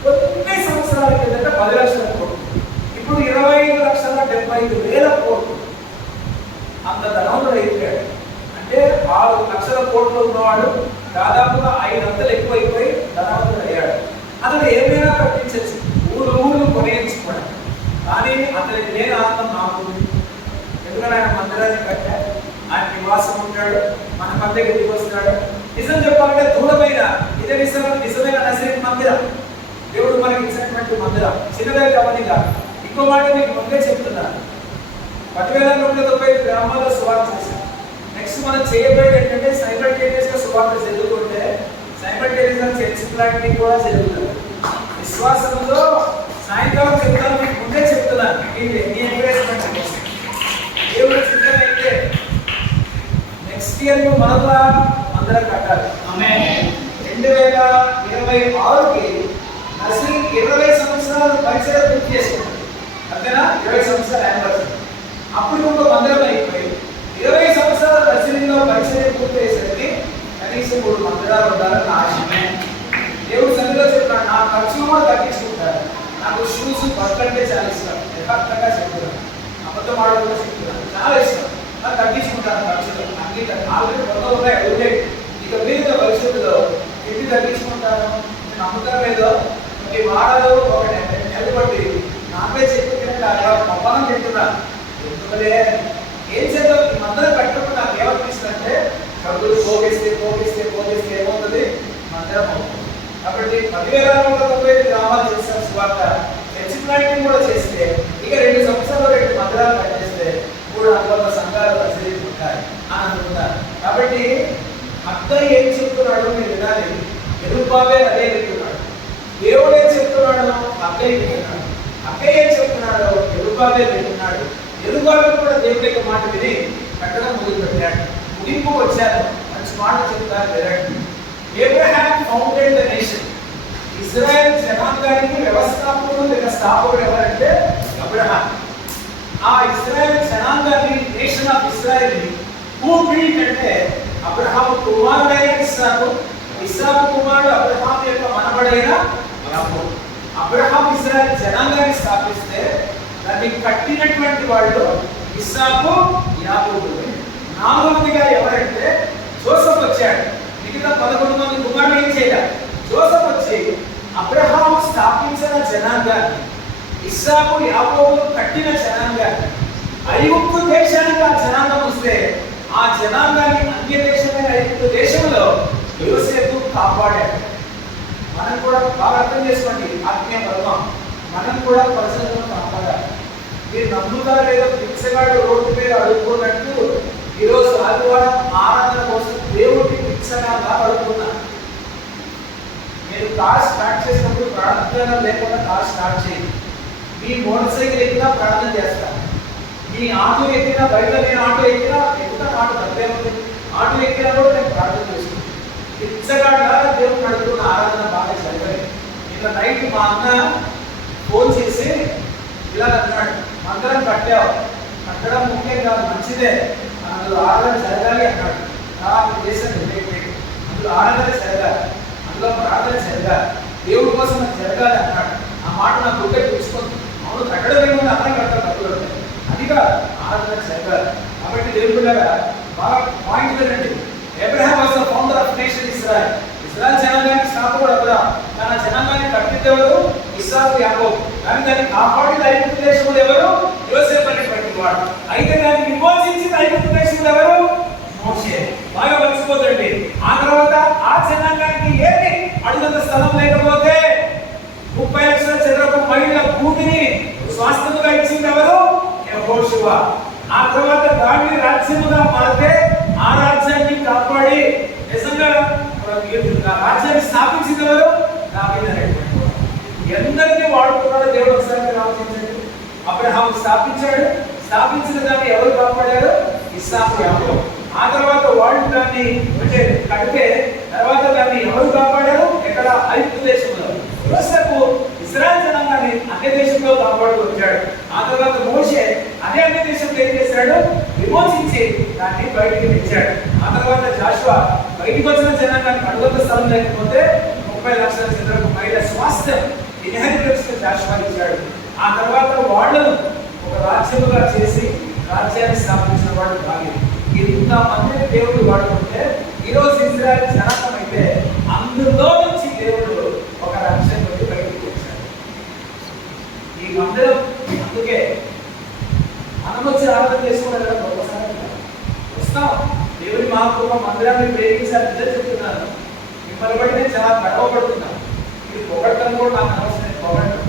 కొన్ని సంవత్సరాల కిందట 10 లక్షల కోట్లు, ఇప్పుడు 25,75,000 కోట్లు. అంత ధనవంతుడు అయిపోయాడు. అంటే 6 లక్షల కోట్లు ఉన్నవాడు దాదాపుగా 5 అంతలు ఎక్కువైపోయి ధనవంతుడు అయ్యాడు. అతను ఏమైనా కట్టించచ్చు, ఊళ్ళు కొనేయించుకోవడం. కానీ అతనికి లేని ఆనందం నాకు. ఎందుకంటే ఆయన మందిరాన్ని కట్టాడు, ఆయన నివాసం ఉంటాడు, మన మధ్యకి దిగి వస్తున్నాడు. నిజం చెప్పాలంటే దూరమైన ఇదే నిజమైన నజరేతు మందిరం, దేవుడు మనకి ఇచ్చినటువంటి మందిరం. చిన్నదే గమనిగా ఇంకో మాట మీకు ముందే చెప్తున్నాను. 10,195 గ్రామాల్లో సువార్త చేశాం. నెక్స్ట్ మనం చేయబోయేది ఏంటంటే, సైమల్టేనియస్ గా సువార్త జరుగుతుంటే సైమల్టేనియస్ గా చర్చ్ ప్లాంటింగ్ కూడా జరుగుతుంది. విశ్వాసంలో సాయంకాలం చెప్తాను, మీకు ముందే చెప్తున్నాను. ఇది మీ ఎంకరేజ్మెంట్ కోసం. దేవుడు సిద్ధమైతే నెక్స్ట్ ఇయర్ మనలా అందరం కట్టాలి. 2026కి నర్సింగ్ 20 సంవత్సరాలు పరిచయం పూర్తి చేసుకుంటాం. అంతేనా? 20 సంవత్సరాల యానివర్సరీ. అప్పుడు ఇంకో మందిరం అయిపోయి 20 సంవత్సరాల నర్సింగ్లో పరిచయం పూర్తి అయ్యేసరికి కనీసం 3 మందిరాలు ఉండాలని ఆశ. దేవుడు సన్నిధిలో చెప్పాడు, నా ఖర్చులు కూడా తగ్గించుకుంటారు. నాకు షూస్ బట్టలు అంటే చాలా ఇష్టం. యథార్థంగా చెప్తున్నాను, అబద్ధం ఆడకుండా చెప్తున్నాను, చాలా ఇష్టం. నాకు తగ్గించుకుంటాను ఖర్చులు. అన్ని ఆల్రెడీ 100 ఉన్నాయి, అడుగులే. ఇక మీద భవిష్యత్తులో ఎన్ని తగ్గించుకుంటాను? నమ్ముతాం లేదో కొన్ని వారాలు ఒక నెలలు బట్టి నాన్ వెజ్ ఎక్కువ తింటారు, పప్పనం తింటున్నారు. ఎందుకంటే ఏం చేద్దాం ఈ మందరం కట్టుకుని నాకు ఏమనిపిస్తుందంటే డబ్బులు పోగేస్తే ఏమవుతుంది, మందరం అవుతుంది. కాబట్టి 10,195 గ్రామాలు చేసిన సువార్త చర్చి ప్లాంటింగ్ కూడా చేస్తే ఇక 2 సంవత్సరాలు 2 మందిరాలు కట్టేస్తే 300 సంఘాలు ప్రసిద్ధి ఉంటాయి అని అనుకున్నారు. కాబట్టి అక్క ఏం చెప్తున్నాడో మీరు వినాలి. ఎరుబాబే అదే చెప్తున్నాడు. దేవుడు ఏం చెప్తున్నాడో అక్కయ్య వింటున్నాడు. అక్కయ్య ఏం చెప్తున్నాడో ఎరుబాబే వింటున్నాడు. ఎరుబాబే కూడా దేవుడి యొక్క మాట విని కట్టడం మొదలు పెట్టాడు. ముగింపు వచ్చారు. మంచి మాట చెప్తారు వినండి. Abraham founded the nation. Israel జనాంగానికి వ్యవస్థాపకుడు లేక స్థాపకుడు ఎవరంటే అబ్రహాం. ఆ ఇజ్రాయెల్ జనాంగాన్ని, nation of Israel who built అంటే అబ్రహాము కుమారుడైన ఇస్సాకు, ఇస్సాకు కుమారుడు అబ్రహాం యొక్క మనవడైన యాకోబు. అబ్రహాం ఇజ్రాయెల్ జనాంగాన్ని స్థాపిస్తే దాన్ని కట్టినటువంటి వాళ్ళు ఇస్సాకు, యాకోబు. 4వదిగా ఎవరంటే జోసెఫ్ వచ్చాడు. మిగతా 11 మంది కుమారులు ఏం చేయాలి? జోసెఫ్ వచ్చి అబ్రహాం స్థాపించిన జనాంగాన్ని, ఇస్సాకు యాకోబు కట్టిన జనాంగాన్ని, ఐగుప్తు దేశానికి ఆ జనాంగం వస్తే ఆ జనాంగాన్ని అన్య దేశమైన ఐగుప్తు దేశంలో యోసేపు కాపాడాడు. మనం కూడా బాగా అర్థం చేసుకోండి ఆత్మీయ పరమం. మనం కూడా పరిసరాలను కాపాడాలి. మీరు నమ్ముతారా లేదా? పిచ్చగాడు రోడ్డు మీద అడుగుకున్నట్టు ఈరోజు ఆదివారం ఆరాధన కోసం దేవుడికి పిచ్చగా అడుగుతున్నారు. మీరు కార్ స్టార్ట్ చేసినప్పుడు ప్రార్థన లేకుండా కార్ స్టార్ట్ చేయండి. మీ మోటార్ సైకిల్ ఎక్కినా ప్రార్థన చేస్తారు. మీ ఆటో ఎక్కినా, బయట నేను ఆటో ఎక్కినా మాట తప్పేముంది. ఆటో ఎక్కినా కూడా నేను ప్రార్థన చేస్తున్నాను. పిచ్చగాడ దేవుడు అడుగుతున్న ఆరాధన బాగా సరిపోయింది. నిన్న నైట్ మా అన్న ఫోన్ చేసి ఇలా అన్నాడు, మందిరం కట్టావు, కట్టడం ముఖ్యం కాదు, మంచిదే, అందులో ఆరాధన జరగాలి అన్నాడు. నాకు చేసిన అందులో ఆరాధన జరగాలి, అందులో ప్రార్థన జరగాలి, దేవుడి కోసం నాకు జరగాలి అన్నాడు. ఆ మాట నాకు గుడ్డ చూసుకుంది. అవును, కట్టడం ఏమన్నా అర్థం కట్టాలి, తప్పులు ఉంటాయి, అదిగా ఆరాధన జరగాలి. కాబట్టి దేవుడు బాగా పాయింట్ లేదండి. Abraham was the founder of nation Israel. Israel జనాంగానికి స్థాపకుడు అబ్రహాం. తన జనాంగాన్ని కట్టింది ఎవరు? ఇస్సాకు, యాకోబు. కానీ దాన్ని కాపాడిన ఐగుప్తు దేశంలో ఎవరు? యోసేపు అనేటువంటి వాడు. అయితే దాన్ని విమోచించిన ఐగుప్తు దేశంలో ఎవరు? మోషే. బాగా మర్చిపోతండి. ఆ తర్వాత ఆ జనాంగానికి ఏమి అడుగుతున్న స్థలం లేకపోతే 30 లక్షల చదరపు మైళ్ళ భూమిని స్వాస్థ్యముగా ఇచ్చింది ఎవరు? యెహోషువ. ఆ తర్వాత దాన్ని రాజ్యముగా మారితే ఆ రాజ్యాన్ని కాపాడి నిజంగా రాజ్యాన్ని స్థాపించింది ఎవరు? దావీదు అనేటువంటి వాడు. ఎందరినీ వాడుకున్నాడో దేవుడు ఒకసారి ఆలోచించండి. అబ్రహాం స్థాపించాడు. స్థాపించిన దాన్ని ఎవరు కాపాడారు? ఇస్సాకు, యాకోబు. ఆ తర్వాత వాళ్ళు దాన్ని అంటే కడితే తర్వాత దాన్ని ఎవరు కాపాడారు? ఎక్కడ? ఐగుప్తు దేశంలో. యోసేపు ఇశ్రాయేలు జనాంగాన్ని అన్య దేశంలో కాపాడుతూ వచ్చాడు. ఆ తర్వాత మోషే అదే అన్య దేశంలో ఏం చేశాడు? విమోచించి దాన్ని బయటికి తెచ్చాడు. ఆ తర్వాత జాషువా బయటికి వచ్చిన జనాంగానికి అడుగుతున్న స్థలం లేకపోతే 30 లక్షల చదరపు మైళ్ళ స్వాస్థ్యం ఇన్హెరిటెన్స్ జాషువా ఇచ్చాడు. ఆ తర్వాత వాళ్ళను ఒక రాజ్యముగా చేసి రాజ్యాన్ని స్థాపించిన వాడు దావీదు. ఇంతమందిని దేవుడు వాడుకుంటే ఈరోజు ఇశ్రాయేలు జనాంగం అయితే అందులో నుంచి దేవుడు ఒక రక్షకుడిని బయటికి వచ్చాడు. ఈ మందిరం అందుకే మనం వచ్చి ఆరాధన చేసుకోవడం ఒకసారి వస్తాం. దేవుడి మహాకృప మందిరాన్ని ప్రేమించాలి. నిజం చెప్తున్నాను. మిమ్మల్ని బట్టి నేను చాలా గర్వపడుతున్నాను. మీరు పొగడటం కూడా నాకు అనవసరం, పొగడటం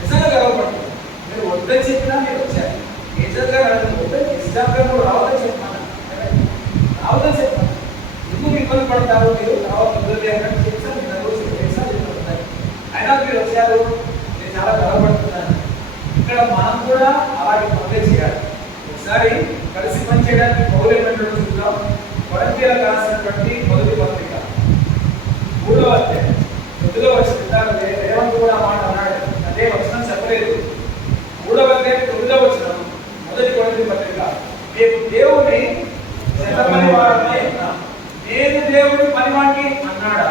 నిజంగా గర్వపడుతున్నాను. మీరు వద్దని చెప్పినా మీరు వచ్చారు. నిజంగా వద్దని ఇష్టాంగా కూడా రావద్దని చెప్పాను, రావద్దని చెప్పాను. ఎందుకు ఇబ్బంది పడతారు మీరు? తర్వాత ఇబ్బంది అన్నట్టు చేశారు. అయినా మీరు వచ్చారు. నేను చాలా గర్వపడుతున్నాను. ఇక్కడ మనం కూడా అలాంటి పనులే చేయాలి. ఒకసారి కలిసి పనిచేయడానికి పౌరేమెంట్ చూద్దాం. కొరంథీయులకు రాసినటువంటి మొదటి పత్రిక 3వ అధ్యాయం 9వ వచనం. రేవంత్ కూడా మాట అన్నాడు, అదే వచనం చెప్పలేదు. 3వ అధ్యాయం 9వ వచనం, మొదటి కొరంథీ పత్రిక. మేము దేవుని జతపని వారమై ఉన్నాం. నేను దేవుని పనివాడిని అన్నాడా?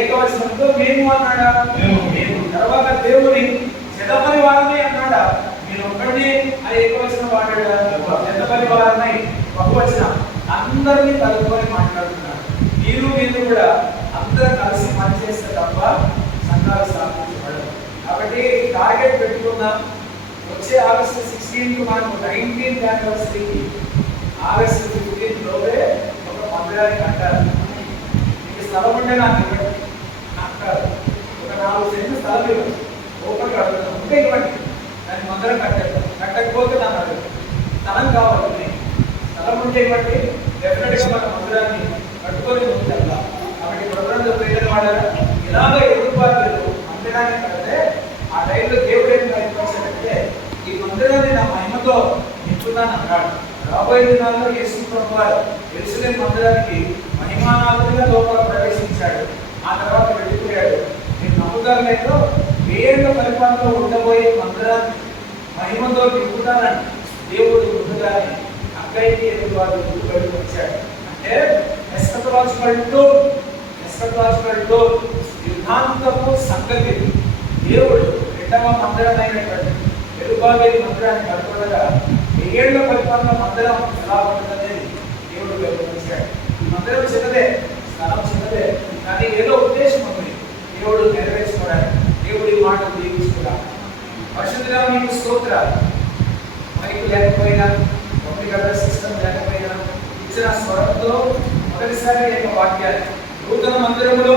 ఏకవచనంతో మేము అన్నాడా? మేము. తర్వాత దేవుని జతపని వారమై అన్నాడా? మీరు ఒక్కడిని ఆ ఏకవచనం వాడాడా? జతపని వారమై బహువచనం. అందరినీ కలుపుకొని మాట్లాడుతున్నాడు. మీరు కూడా అందరూ కలిసి పనిచేస్తే తప్ప కోరుకుందాం. వచ్చే ఆగస్టు 16 మనకు 19th యానివర్సరీకి ఆగస్టు 15 లోపే ఒక మందిరాన్ని కట్టాలి. మీకు స్థలం ఉంటే నాకు ఇవ్వండి, నాకు కాదు, ఒక 4 సెంట్లు స్థలం ఇవ్వండి, ఓపెన్ కడతాను ఉంటే ఇవ్వండి, దాన్ని మందిరం కట్టేద్దాం. కట్టకపోతే నాకు అడగదు, స్థలం కావాలి, స్థలం ఉంటే ఇవ్వండి, డెఫినెట్గా మన మందిరాన్ని కట్టుకొని ముందుకెళ్దాం. కాబట్టి ప్రభుత్వం పేరు వాడారా ఇలాగ ఎదురుబాటు మందిరాన్ని కడితే ఆ టైంలో దేవుడు ఏం ప్రయత్నించాడంటే ఈ మందిరాన్ని నా మహిమతో నింపుతాను అన్నాడు. రాబోయే దినాల్లో యేసు ప్రభువారు యెరూషలేము మందిరానికి మహిమానాథుడిగా లోపల ప్రవేశించాడు. ఆ తర్వాత వెళ్ళిపోయాడు. మీరు నమ్ముతారు లేదో 1000 పరిపాలనలో ఉండబోయే మందిరాన్ని మహిమతో నింపుతానని దేవుడు ముందుగానే అక్కడికి ఎదురువారు బయటకు వచ్చాడు. అంటే ఎస్కటలాజికల్ డోర్ యుద్ధాంతపు సంగతి దేవుడు 2వ మందిరమైనటువంటి యెరూషలేము మందిరాన్ని కట్టుకోగా 7 పరిపాలన మందిరం ఎలా ఉంటుందనేది దేవుడు వివరించాడు. ఈ మందిరం చిన్నదే, స్థలం చిన్నదే, కానీ ఏదో ఉద్దేశం ఉంది దేవుడు నెరవేర్చుకోవడానికి. దేవుడి మాటలు దీవించుకోవడానికి. పరిశుద్ధంగా మీకు స్తోత్రాలు. మైకు లేకపోయినా, కంప్యూటర్ సిస్టమ్ లేకపోయినా ఇచ్చిన స్వరంతో మొదటిసారి యొక్క వాక్యాన్ని నూతన మందిరంలో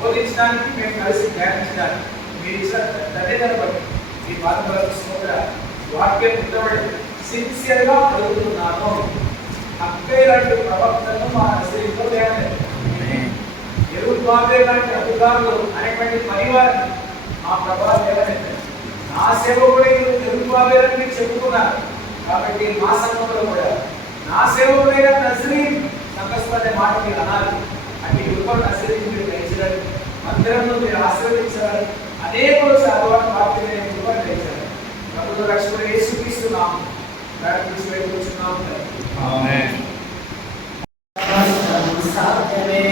బోధించడానికి మేము కలిసి ధ్యానించడానికి మీరు ఇచ్చిన ధన్యతను బట్టి మీ పాదములకు స్తోత్రాలు. వాక్యం పుట్టబడి సిన్సియర్గా అడుగుతున్నాను. అక్కయ్య లాంటి ప్రవక్తను మా నర్సరీలో లేవలేదు. యెరూషలేము లాంటి అధికారులు అనేటువంటి పరివారిని మా ప్రభావం లేవలేదు. నా సేవకుడైన యెరూషలేముని చెప్పుకున్నారు. కాబట్టి మా సంఘంలో కూడా నా సేవకుడైన నజరీన్ సంఘస్థులు అనే మాట మీరు అనాలి. అంటే యువ నజరీన్ మీరు గ్రహించాలి, మందిరంలో మీరు ఆశీర్వదించాలి, అనేకులు చదవాలి వాక్యమే యువ గ్రహించాలి. ప్రభుత్వ రక్షకుడు యేసుక్రీస్తు నామమున ప్రార్థించి వేడుకుంటున్నాము. ఆమేన్. సాధ్యమే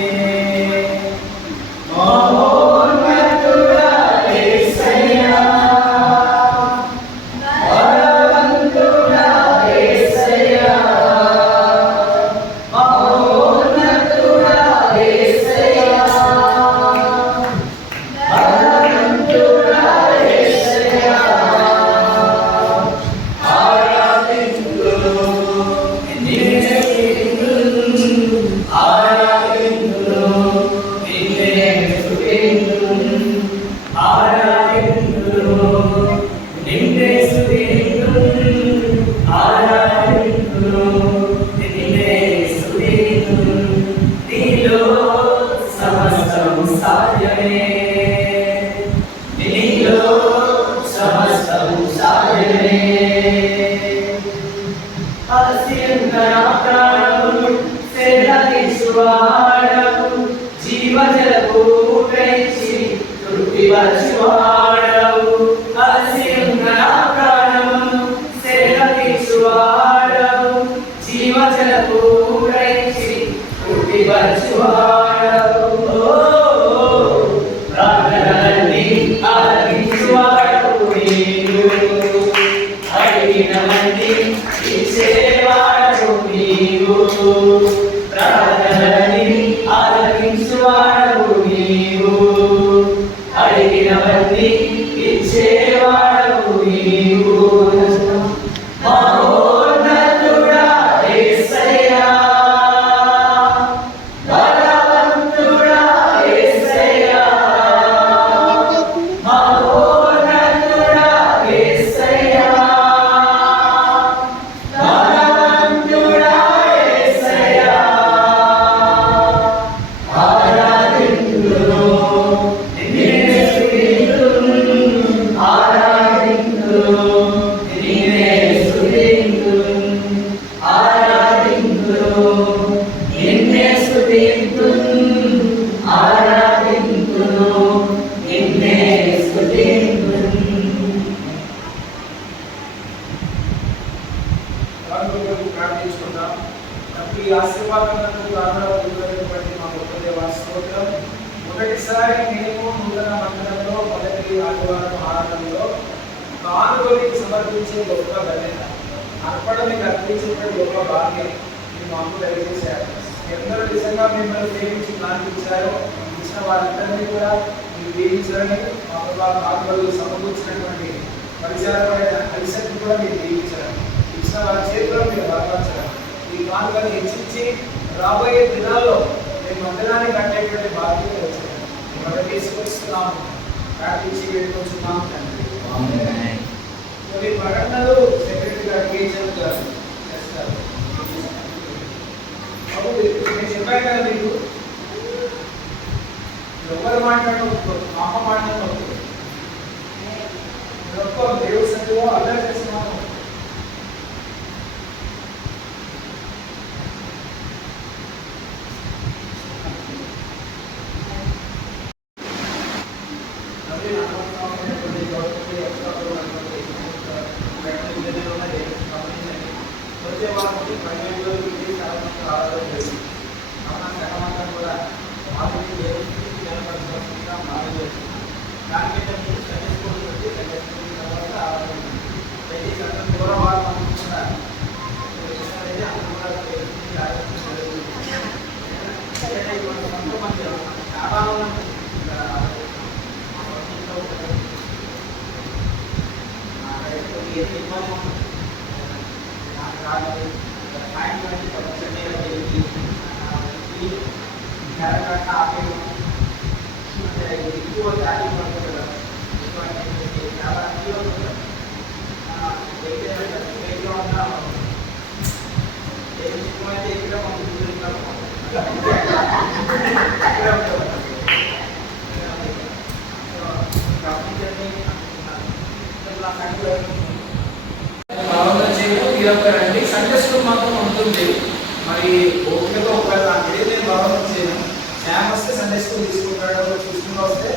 మొదటిసారి మేము నూతన మందిరంలో మొదటి ఆదివారం ఆరాధనలో కానుకలు సమర్పించే గొప్ప ధన్యత, అర్పణ అర్పించే గొప్ప భాగ్యం మీరు మాకు దయచేశారు. ఎందరో నిజంగా మిమ్మల్ని ప్రేమించి ప్రార్థించారో ఇచ్చిన వారందరినీ కూడా మీరు దీవించాలని మా కానుకలు సమకూర్చినటువంటి పరిచారమైన ఐసక్ని కూడా మీరు దీవించడం, ఇచ్చిన వారి చేతిలో మీరు బలపరచడం, ఈ కానుకను హెచ్చించి రాబోయే దినాల్లో మేము మందిరాన్ని కట్టేటువంటి బాధ్యత వచ్చింది. మనం తీసుకొస్తున్నాము, ప్రార్థించి వేడుకొచ్చున్నాము తండ్రి. కొన్ని ప్రకటనలు సెక్రటరీ గారికి చెప్తారు చేస్తారు. అప్పుడు నేను చెప్పాను కదా మీకు, ఎవరు మాట్లాడవచ్చు, మా అమ్మ మాట్లాడవచ్చు, దేవుడి సన్నిధిలో అల్లరి చేస్తున్నాము. వచ్చే వారికి 12 రోజులకి చాలా మంది రావడం లేదు. సగమంతా కూడా మాదిరి దేవుడిగా మారలేదు. దానికంటే ముందు సండే స్కూల్ వచ్చి సండే స్కూల్ తర్వాత రావడం ప్రతి సంఘం దూరవారం అనుకుంటున్నారు. అందరూ కూడా కొంతమంది చాలా ఇబ్బంది ఉంటుంది. ఎక్కువ జాతి పడుతుంది చాలా ఎక్కువైతే ఇక్కడ రండి. సండే స్కూల్ మాత్రం ఉంటుంది. మరి ఓపికతో ఒకవేళ నాకు నేను భావన చేయను. శామ్ వస్తే సండే స్కూల్ తీసుకుంటాడు, చూసుకుంటూ వస్తే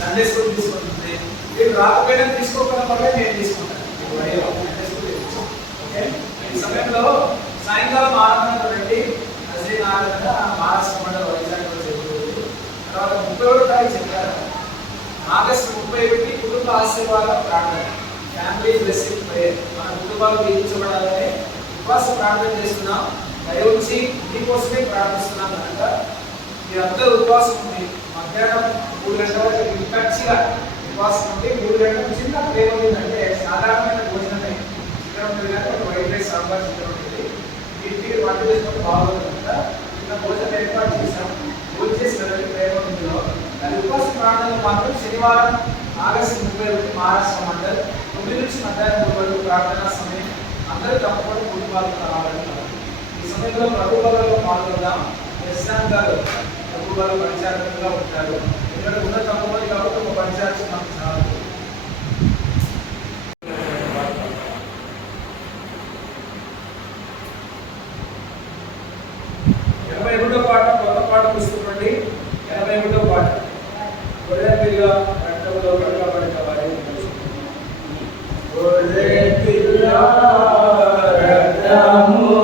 సండే స్కూల్ తీసుకుంటుంది. మీరు రాకపోయినా తీసుకోకపోయినా వల్ల నేను తీసుకుంటాను. Sunday school okay. ఈ సమయంలో సాయంకాలం 6 రండి. నజరీనారాయణ మహారాష్ట్ర మండలం వైజాగ్లో జరుగుతుంది. తర్వాత 31 తారీఖు చెప్పారు. ఆగస్టు 31 కుటుంబ ఆశీర్వాద ప్రార్థన, ఫ్యామిలీ బ్లెస్సింగ్ ప్రేయర్. మన కుటుంబాలు దీవించబడాలని ఉపవాస ప్రార్థన చేస్తున్నాం. దయవుంచి మీకోసమే ప్రార్థిస్తున్నాం కనుక మీరందరూ ఉపవాసం ఉంది. మధ్యాహ్నం 3 గంటల వరకు విపక్షిగా ఉపవాసం ఉంది. 3 గంటలకు చిన్న ప్రేమ ఉందంటే సాధారణమైన భోజనమే. చికెన్ ఉంటుంది కానీ ఒక వైట్ రైస్, సాంబార్, చికెన్ ఉంటుంది. వీటికి వంట చేసుకుంటే బాగుంది కనుక చిన్న భోజనం ఏర్పాటు చేశాం. భోజనం చేసి వెళ్ళి ప్రేమ ఉందిలో దాని ఉపవాస ప్రార్థనలు మాత్రం శనివారం ఆగస్టు 31 మహారాష్ట్ర మండల్ 9 నుంచి మధ్యాహ్నం 3 వరకు ప్రార్థనా సమయం. అందరూ తప్పకుండా కుటుంబాలకు రావాలని ఈ సమయంలో ప్రభు బలలో పాల్గొందాం. యశ్రాంత్ గారు ప్రభు బల పరిచారకులుగా ఉంటారు. ఇక్కడ ఉన్న తక్కువ కాబట్టి ఒక పరిచారం మాకు చాలు. పాట కొత్త పాట పుస్తకండి. 81వ పాట. గొర్రె పిల్ల రక్తంలో కడగబడిన వారి గొర్రె పిల్ల రక్తములో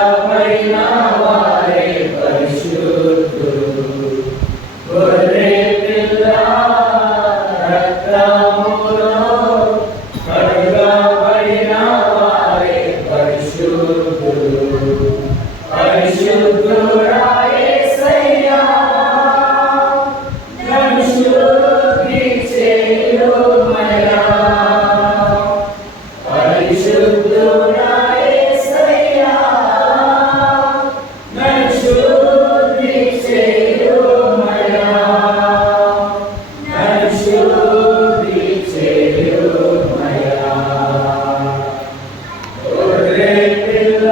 కడగబడిన వారి పరిశుద్ధులు. గొర్రె పిల్ల రక్తములో కడగబడిన వారి పరిశుద్ధులు. పరిశుద్ధుడా యేసయ్యా నన్ను శుద్ధి చేయుమయ్యా. పరిశుద్ధుడా యేసయ్యా నన్ను శుద్ధి చేయుమయ్యా. నన్ను శుద్ధి చేయుమయ్యా. గొర్రె పిల్ల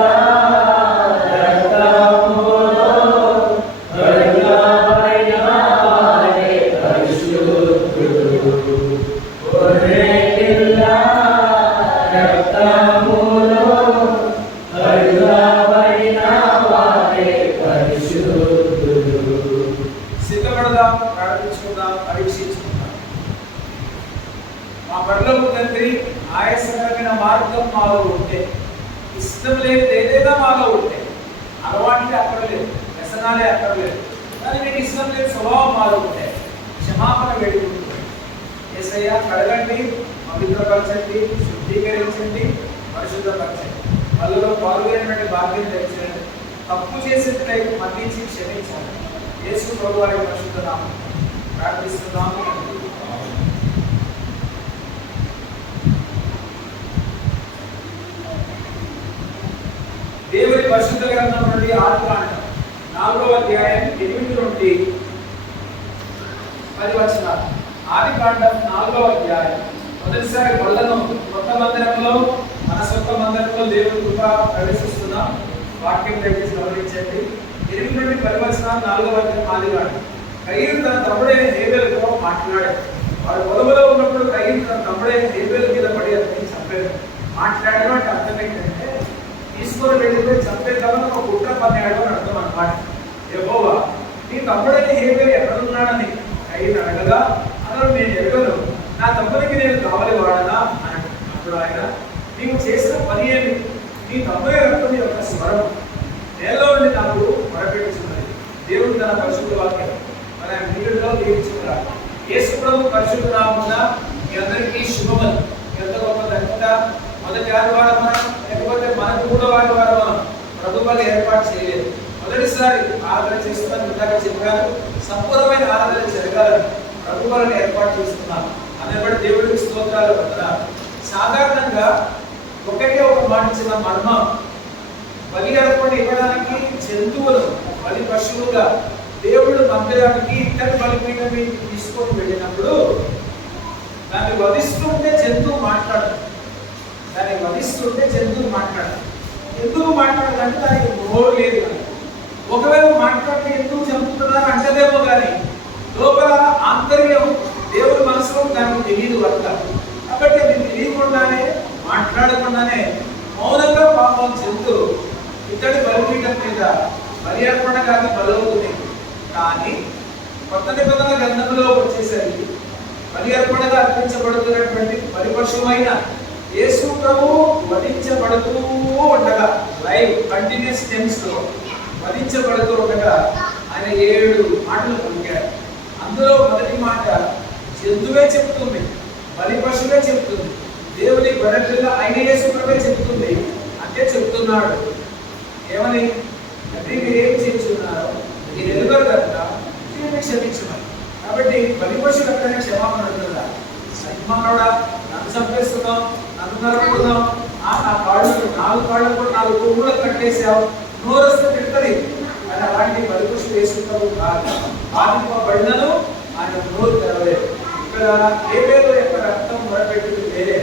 సిద్ధపడదాం, ప్రారంభించుకుందాం, పరీక్షించుకుందాం. మా పరలోక తండ్రి, ఆయాసకరమైన మార్గం మాలో ఉంటే, ఇష్టం లేదు ఏదైనా మాలో ఉంటే, అలవాట్లే అక్కర్లేదు, వ్యసనాలే అక్కర్లేదు, కానీ మీకు ఇష్టం లేదు స్వభావం మాలో ఉంటే క్షమాపణ వేడుకుంటుంది. యేసయ్యా కడగండి, పవిత్రపరచండి, శుద్ధీకరించండి, పరిశుద్ధపరచండి. వాళ్ళలో పాల్గొనేటువంటి భాగ్యం తెచ్చండి. తప్పు చేసేట్లయితే మన్నించి క్షమించాలి. యేసు ప్రభువారి పరిశుద్ధ నామమున ప్రార్థిస్తున్నాము. దేవుని పరిశుద్ధ గ్రంథం నుండి ఆదికాండం 4వ అధ్యాయం 8 నుండి 10 వచనాలు. ఆదికాండం 4వ అధ్యాయం. మొదటిసారి బల్లను కొత్త మందిరంలో, మన సొంత మందిరంలో దేవుని కృప ప్రవేశిస్తున్నాం. వాక్యం దయచేసి గమనించండి. 8 నుండి 10 వచనాలు 4వ అధ్యాయం ఆదికాండం. కయీను తన తమ్ముడైన హేబెలుతో మాట్లాడాడు. వాడు పొలంలో ఉన్నప్పుడు కయీను తన తమ్ముడైన హేబెలు మీద పడి అతన్ని చంపాడు. మాట్లాడడం అంటే అర్థం ఏంటంటే తీసుకొని వెళ్ళిపోయి చంపేద్దామని ఒక కుట్ర పన్నాడు అని అర్థం అన్నమాట. యెహోవా నీ తమ్ముడైన హేబెలు ఎక్కడున్నాడని కయీను అడగగా అతడు నేను ఎరగను, నా తమ్ముడికి నేను కావలి వాడనా అన్నాడు. అప్పుడు ఆయన నీవు చేసిన పని ఏమి? నీ తమ్ముడి రక్తం యొక్క స్వరం నేలలో నుండి నాకు మొరపెట్టుచున్నది. దేవుడు తన పరిశుద్ధ వాక్యం మన మీడిలో దీవించుకున్నాడు. యేసు ప్రభు పరిశుద్ధ నామమున మీ అందరికీ శుభములు. ఎంత గొప్ప ధన్యత. మొదటి ఆదివారం లేకపోతే మనకు కూడా ఆదివారం ప్రభుత్వాలు ఏర్పాటు చేయలేదు. మొదటిసారి ఆరాధన చేస్తున్నాను. ఇందాక చెప్పారు, సంపూర్ణమైన ఆరాధన జరగాలని ప్రభుత్వాలను ఏర్పాటు చేస్తున్నాం. అందుబట్టి దేవుడికి స్తోత్రాలు వందనాలు. సాధారణంగా ఒకటే ఒక మాట చిన్న మర్మం, బలి అర్పణ ఇవ్వడానికి జంతువులు బలి పశువుగా దేవుడు మందిరానికి ఇక్కడి బలిపీఠం మీద తీసుకొని వెళ్ళినప్పుడు దాన్ని వధిస్తుంటే జంతువు మాట్లాడదు. ఎందుకు మాట్లాడదంటే దానికి నోరు లేదు. ఒకవేళ మాట్లాడితే ఎందుకు చంపుతున్నారు అంటదేమో కానీ లోపల ఆంతర్యం దేవుడి మనసులో దానికి తెలియదు వర్త. కాబట్టి అది తెలియకుండానే మాట్లాడకుండానే మౌనంగా పాపం జంతువు ఇక్కడి బలిపీఠం మీద బలి అర్పణ కానీ బలవుతుంది. కానీ కొత్త నిబంధన గ్రంథంలో వచ్చేసరికి బలి అర్పణగా అర్పించబడుతున్నటువంటి పరిపశువైన యేసు ప్రభు వధించబడుతూ ఉండగా, లైవ్ కంటిన్యూస్ టెన్స్ లో వధించబడుతూ ఉండగా ఆయన 7 మాటలు పలికాడు. అందులో మొదటి మాట జంతువే చెప్తుంది, బలి పశువే చెప్తుంది, దేవుని గొర్రెపిల్ల ఆయన యేసు ప్రభే చెప్తుంది. అంటే చెప్తున్నాడు ఏమని? మీరు ఏం చేస్తున్నారు? మీరు ఎదుగురు కదా, క్షమించమని. కాబట్టి బలి పశువులు ఎక్కడైనా క్షమాపణ అడుగుతుందా? సన్మానోడా, నన్ను చంపేస్తున్నాం, నన్ను నరుకుతున్నాం, నా కాళ్ళు 4 కాళ్ళకు కూడా 4 కొమ్ములు కట్టేసావు, నోరు వస్తే తిడతది. కానీ అలాంటి బలి పశువు వేసుకుంటావు కాదు. బాధింపబడినను ఆయన నోరు తెరవలేదు. ఇక్కడ హేబెలు యొక్క రక్తం మొరపెట్టింది వేరే.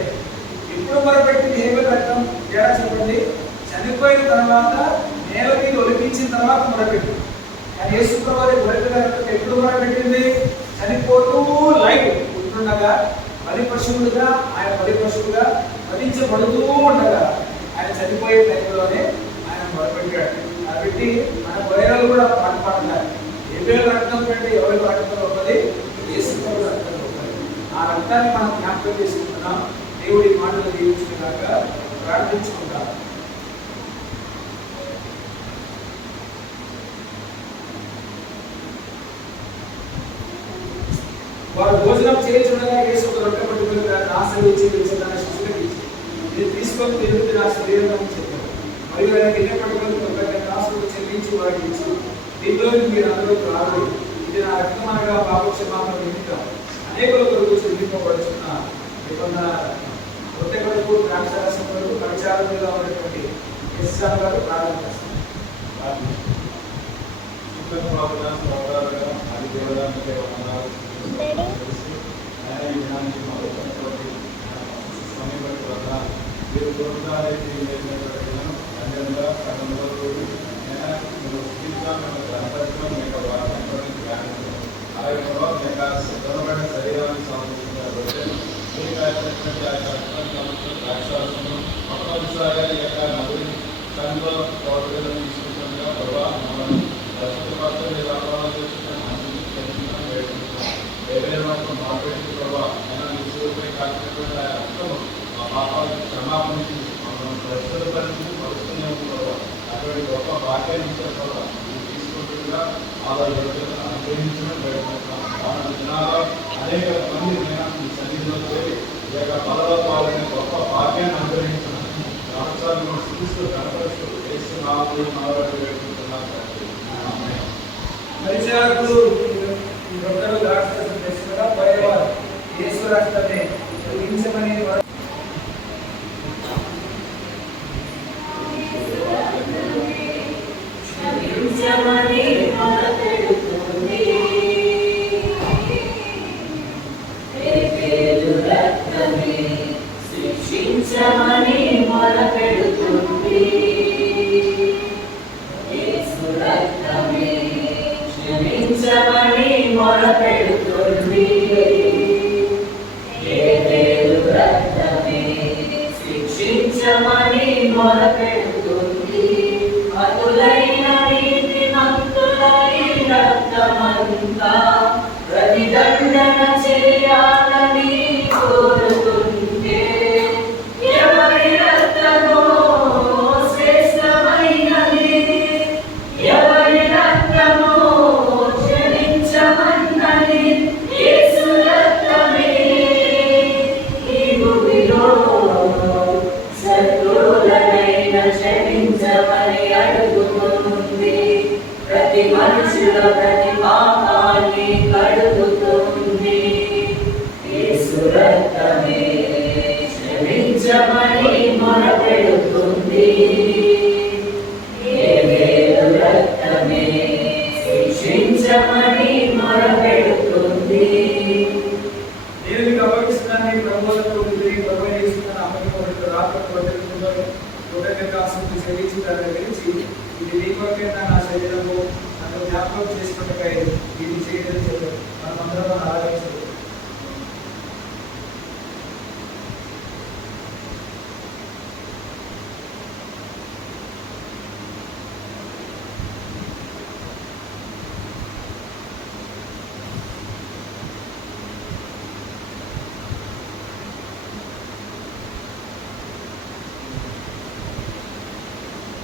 ఎప్పుడు మొరపెట్టింది హేబెలు రక్తం? ఎలా చెప్పండి? చనిపోయిన తర్వాత నేల మీద ఒలిపించిన తర్వాత మొరపెట్టింది. కానీ యేసు ప్రభు గొర్రెపిల్ల రక్తం ఎప్పుడు మొరపెట్టింది? చనిపోతూ లైవ్ ఉంటుండగా బలి పశువులుగా, ఆయన బలి పశువుగా వధించబడుతూ ఉండగా ఆయన చనిపోయే టైంలోనే ఆయన మొరపెట్టాడు. కాబట్టి మన గొర్రెలు కూడా పాట పాడాలి. హేబెలు రక్తం కంటే ఎవరి రక్తం ఉన్నది? యేసు ప్రభు రక్తం ఉన్నది. ఆ రక్తాన్ని మనం జ్ఞాపకం చేసుకుంటున్నాం. దేవుడి మాటలు దీవించుకున్నాక ప్రార్థించుకుంటాం. వారు భోజనం చేయించుండగా యేసు ఒక రొట్టె పట్టుకుని దాన్ని ఆశీర్వదించి దాన్ని శిష్యులకు ఇచ్చి, ఇది తీసుకొని తిరుగుతూ నా శరీరం అని చెప్పారు. మరియు ఆయన గిన్నె పట్టుకొని కొంత కాసులు చెల్లించి వారికి ఇచ్చి, దీనిలో మీరు అందరూ త్రాగుడి, ఇది నా రక్తం అనగా పాపక్షమాపణ నిమిత్తం అనేకుల కొరకు చెల్లింపబడుతున్న నిబంధన రక్తం. రొట్టె కొరకు ద్రాక్షారసం కొరకు పరిచారంగా ఉన్నటువంటి ఎస్ఆర్ గారు ప్రారంభిస్తారు. అటువంటి గొప్ప భాగ్యాన్ని ఇచ్చారు. తీసుకుంటుండగా అనేక మంది ఈ సన్నిధిలో చేరి ఈ యొక్క బలలో పాల్గొనే గొప్ప భాగ్యాన్ని అనుగ్రహించిన సంవత్సరాలు స్థితిస్తూ కనపరుస్తూ వేస్తున్నాము వేడుకుంటున్నాను. పరిచారకులు ఈ రొట్టెలు ద్రాక్షరసం తెచ్చుకుగా పోయేవారు యేసు రక్తాన్ని వెలిగించమని శిక్షించమని మొరపెడుతుంది. హేబెలు రక్తమే శిక్షించమని మొరపెడుతుంది. యేసు రక్తమే క్షమించమని మొరపెడుతుంది. హేబెలు రక్తమే శిక్షించమని మొరపెడుతుంది. అతులైన నీతిమంతులై రక్తమంతా ప్రతిదండన చేయాలని కోరుతుంటే ఎవరి రక్తమో శ్రేష్టమైనది, ఎవరి రక్తమో క్షమించమన్నది. యేసు రక్తమే ఈ భూమిలో శత్రువులనైన క్షమించమని అడుగుతుంది. ప్రతి మనుషుల ప్రతి పాపాన్ని కడుగుతుంది. యేసు రక్తమే క్షమించమని మొరపెడుతుంది. హేబెలు రక్తమే శిక్షించమని మొరపెడుతుంది. నేను మీకు అప్పగిస్తున్నాను ప్రభువులకు ప్రభువు చేస్తున్నాను అప్పగిపోయిన రాత్రి కృతజ్ఞతాస్తుతులు చెల్లించి దాన్ని విడిచి ఇది నీ కొరకైనా నా శరీరము నన్ను జ్ఞాపకం చేసుకున్నకై ఇది చేయడం చెప్పారు. మనమందరం ఆరాధించాలి.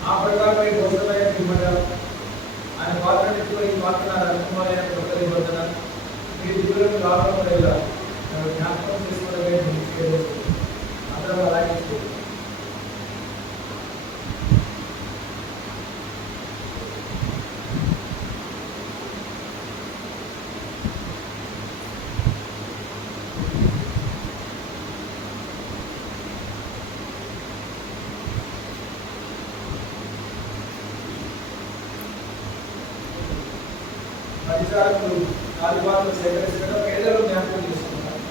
ఆ ప్రకారం ఈ భోజనమైన పిమ్మట ఆయన పాత్రతో ఈ పాత్ర అనుకుమారైన కొత్త నిబంధన మీరు దూరం రావడం వల్ల జ్ఞాపకం చేసుకోవడమే అందరూ అలాగే అధికారులు కాలిబాటలు సేకరించడం పేదలు జ్ఞాపకం చేసుకున్నారు.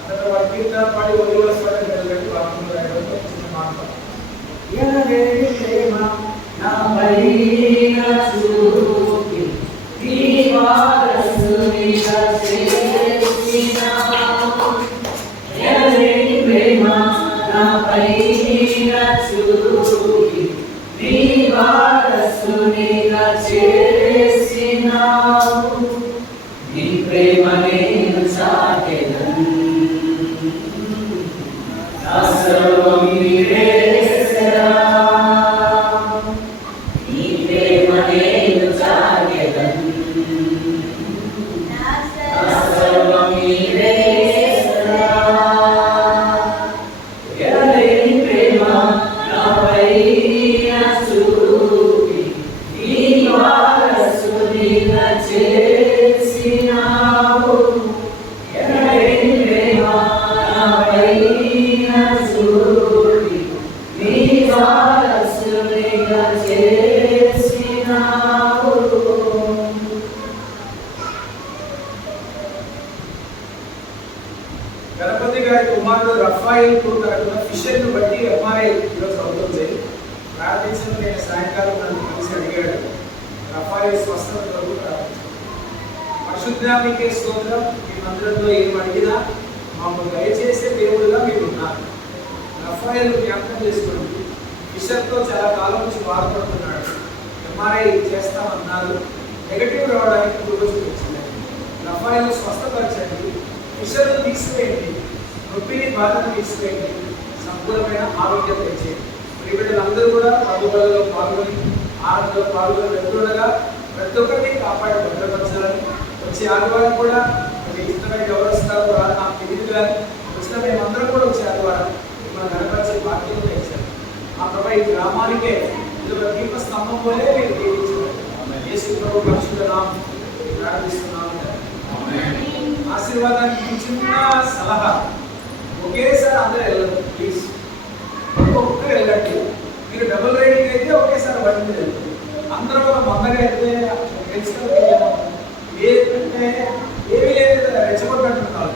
అక్కడ వారి కీర్తన పాడి వదిలివలసాలని వెళ్ళి ప్రారంభంలో రాయడంతో చిన్న మాట ఎనలేని ప్రేమ నాపై చూపి నీ వారసునిగా చేసినావు. ఎనలేని ప్రేమ నాపై చూపి నీ వారసునిగా చేసినావు. నీ ప్రేమ నేను చాటెదను. నా సర్వం నీవేసరా. నీ ప్రేమ నేను చాటెదను. నా సర్వం నీవేసరా. ఎనలేని ప్రేమ నాపై చూపి నీ వారసునిగా చేసినావు. ఎనలేని ప్రేమ నాపై చూపి నీ వారసునిగా చేసినావు. గణపతి గారి కుమారుడు రఫాయిల్ తరపున ఫిషర్ను బట్టి ఎంఆర్ఐ ఈరోజు అవుతుంది. ప్రార్థించిన నేను సాయంకాలం నన్ను కలిసి అడిగాడు. రఫాయిల్ స్వస్థత కొరకు ప్రార్థించాను. పరిశుద్ధానికే స్తోత్రం. మీ మందిరంలో ఏం అడిగినా మాకు దయచేసే దేవుడుగా మీరు ఉన్నారు. రఫాయిల్ జ్ఞాపకం చేసుకోండి. ఫిషర్తో చాలా కాలం నుంచి బాధపడుతున్నాడు. ఎంఆర్ఐ చేస్తామన్నారు. నెగటివ్ రావడానికి 2 రోజులు వచ్చింది. రఫాయిల్ స్వస్థపరచండి. ఫిషర్ను తీసివేయండి. నొప్పిని బాధను తీసివేయండి. సంపూర్ణమైన ఆరోగ్యం తెచ్చేయండి. ప్రియబిడ్డలందరూ కూడా ప్రభువులలో పాల్గొని ఆనందంలో పాల్గొని వెళ్తుండగా ప్రతి ఒక్కరిని కాపాడి భద్రపరచాలని వచ్చే ఆదివారం కూడా మీకు ఇష్టమైన ఎవరు వస్తారో రాదు నాకు తెలియదు, కానీ వచ్చిన మేమందరం కూడా వచ్చే ఆదివారం మిమ్మల్ని గణపరిచే బాధ్యత ఇచ్చారు. ఆ ప్రభు ఈ గ్రామానికే ఇది ఒక దీప స్తంభం వల్లే మీరు దీవించారు. యేసు ప్రభు పరిశుద్ధ నామం ప్రార్థిస్తున్నాము. ఆశీర్వాదానికి చిన్న సలహా, ఒకేసారి అందరూ వెళ్ళదు ప్లీజ్. ఒక్కొక్కరు వెళ్ళండి. మీరు డబుల్ రైడింగ్ మందగా వెళ్తే తెలుసుకుంటే ఏంటంటే ఏమీ లేదు రెచ్చగొట్టినట్టున్నారు.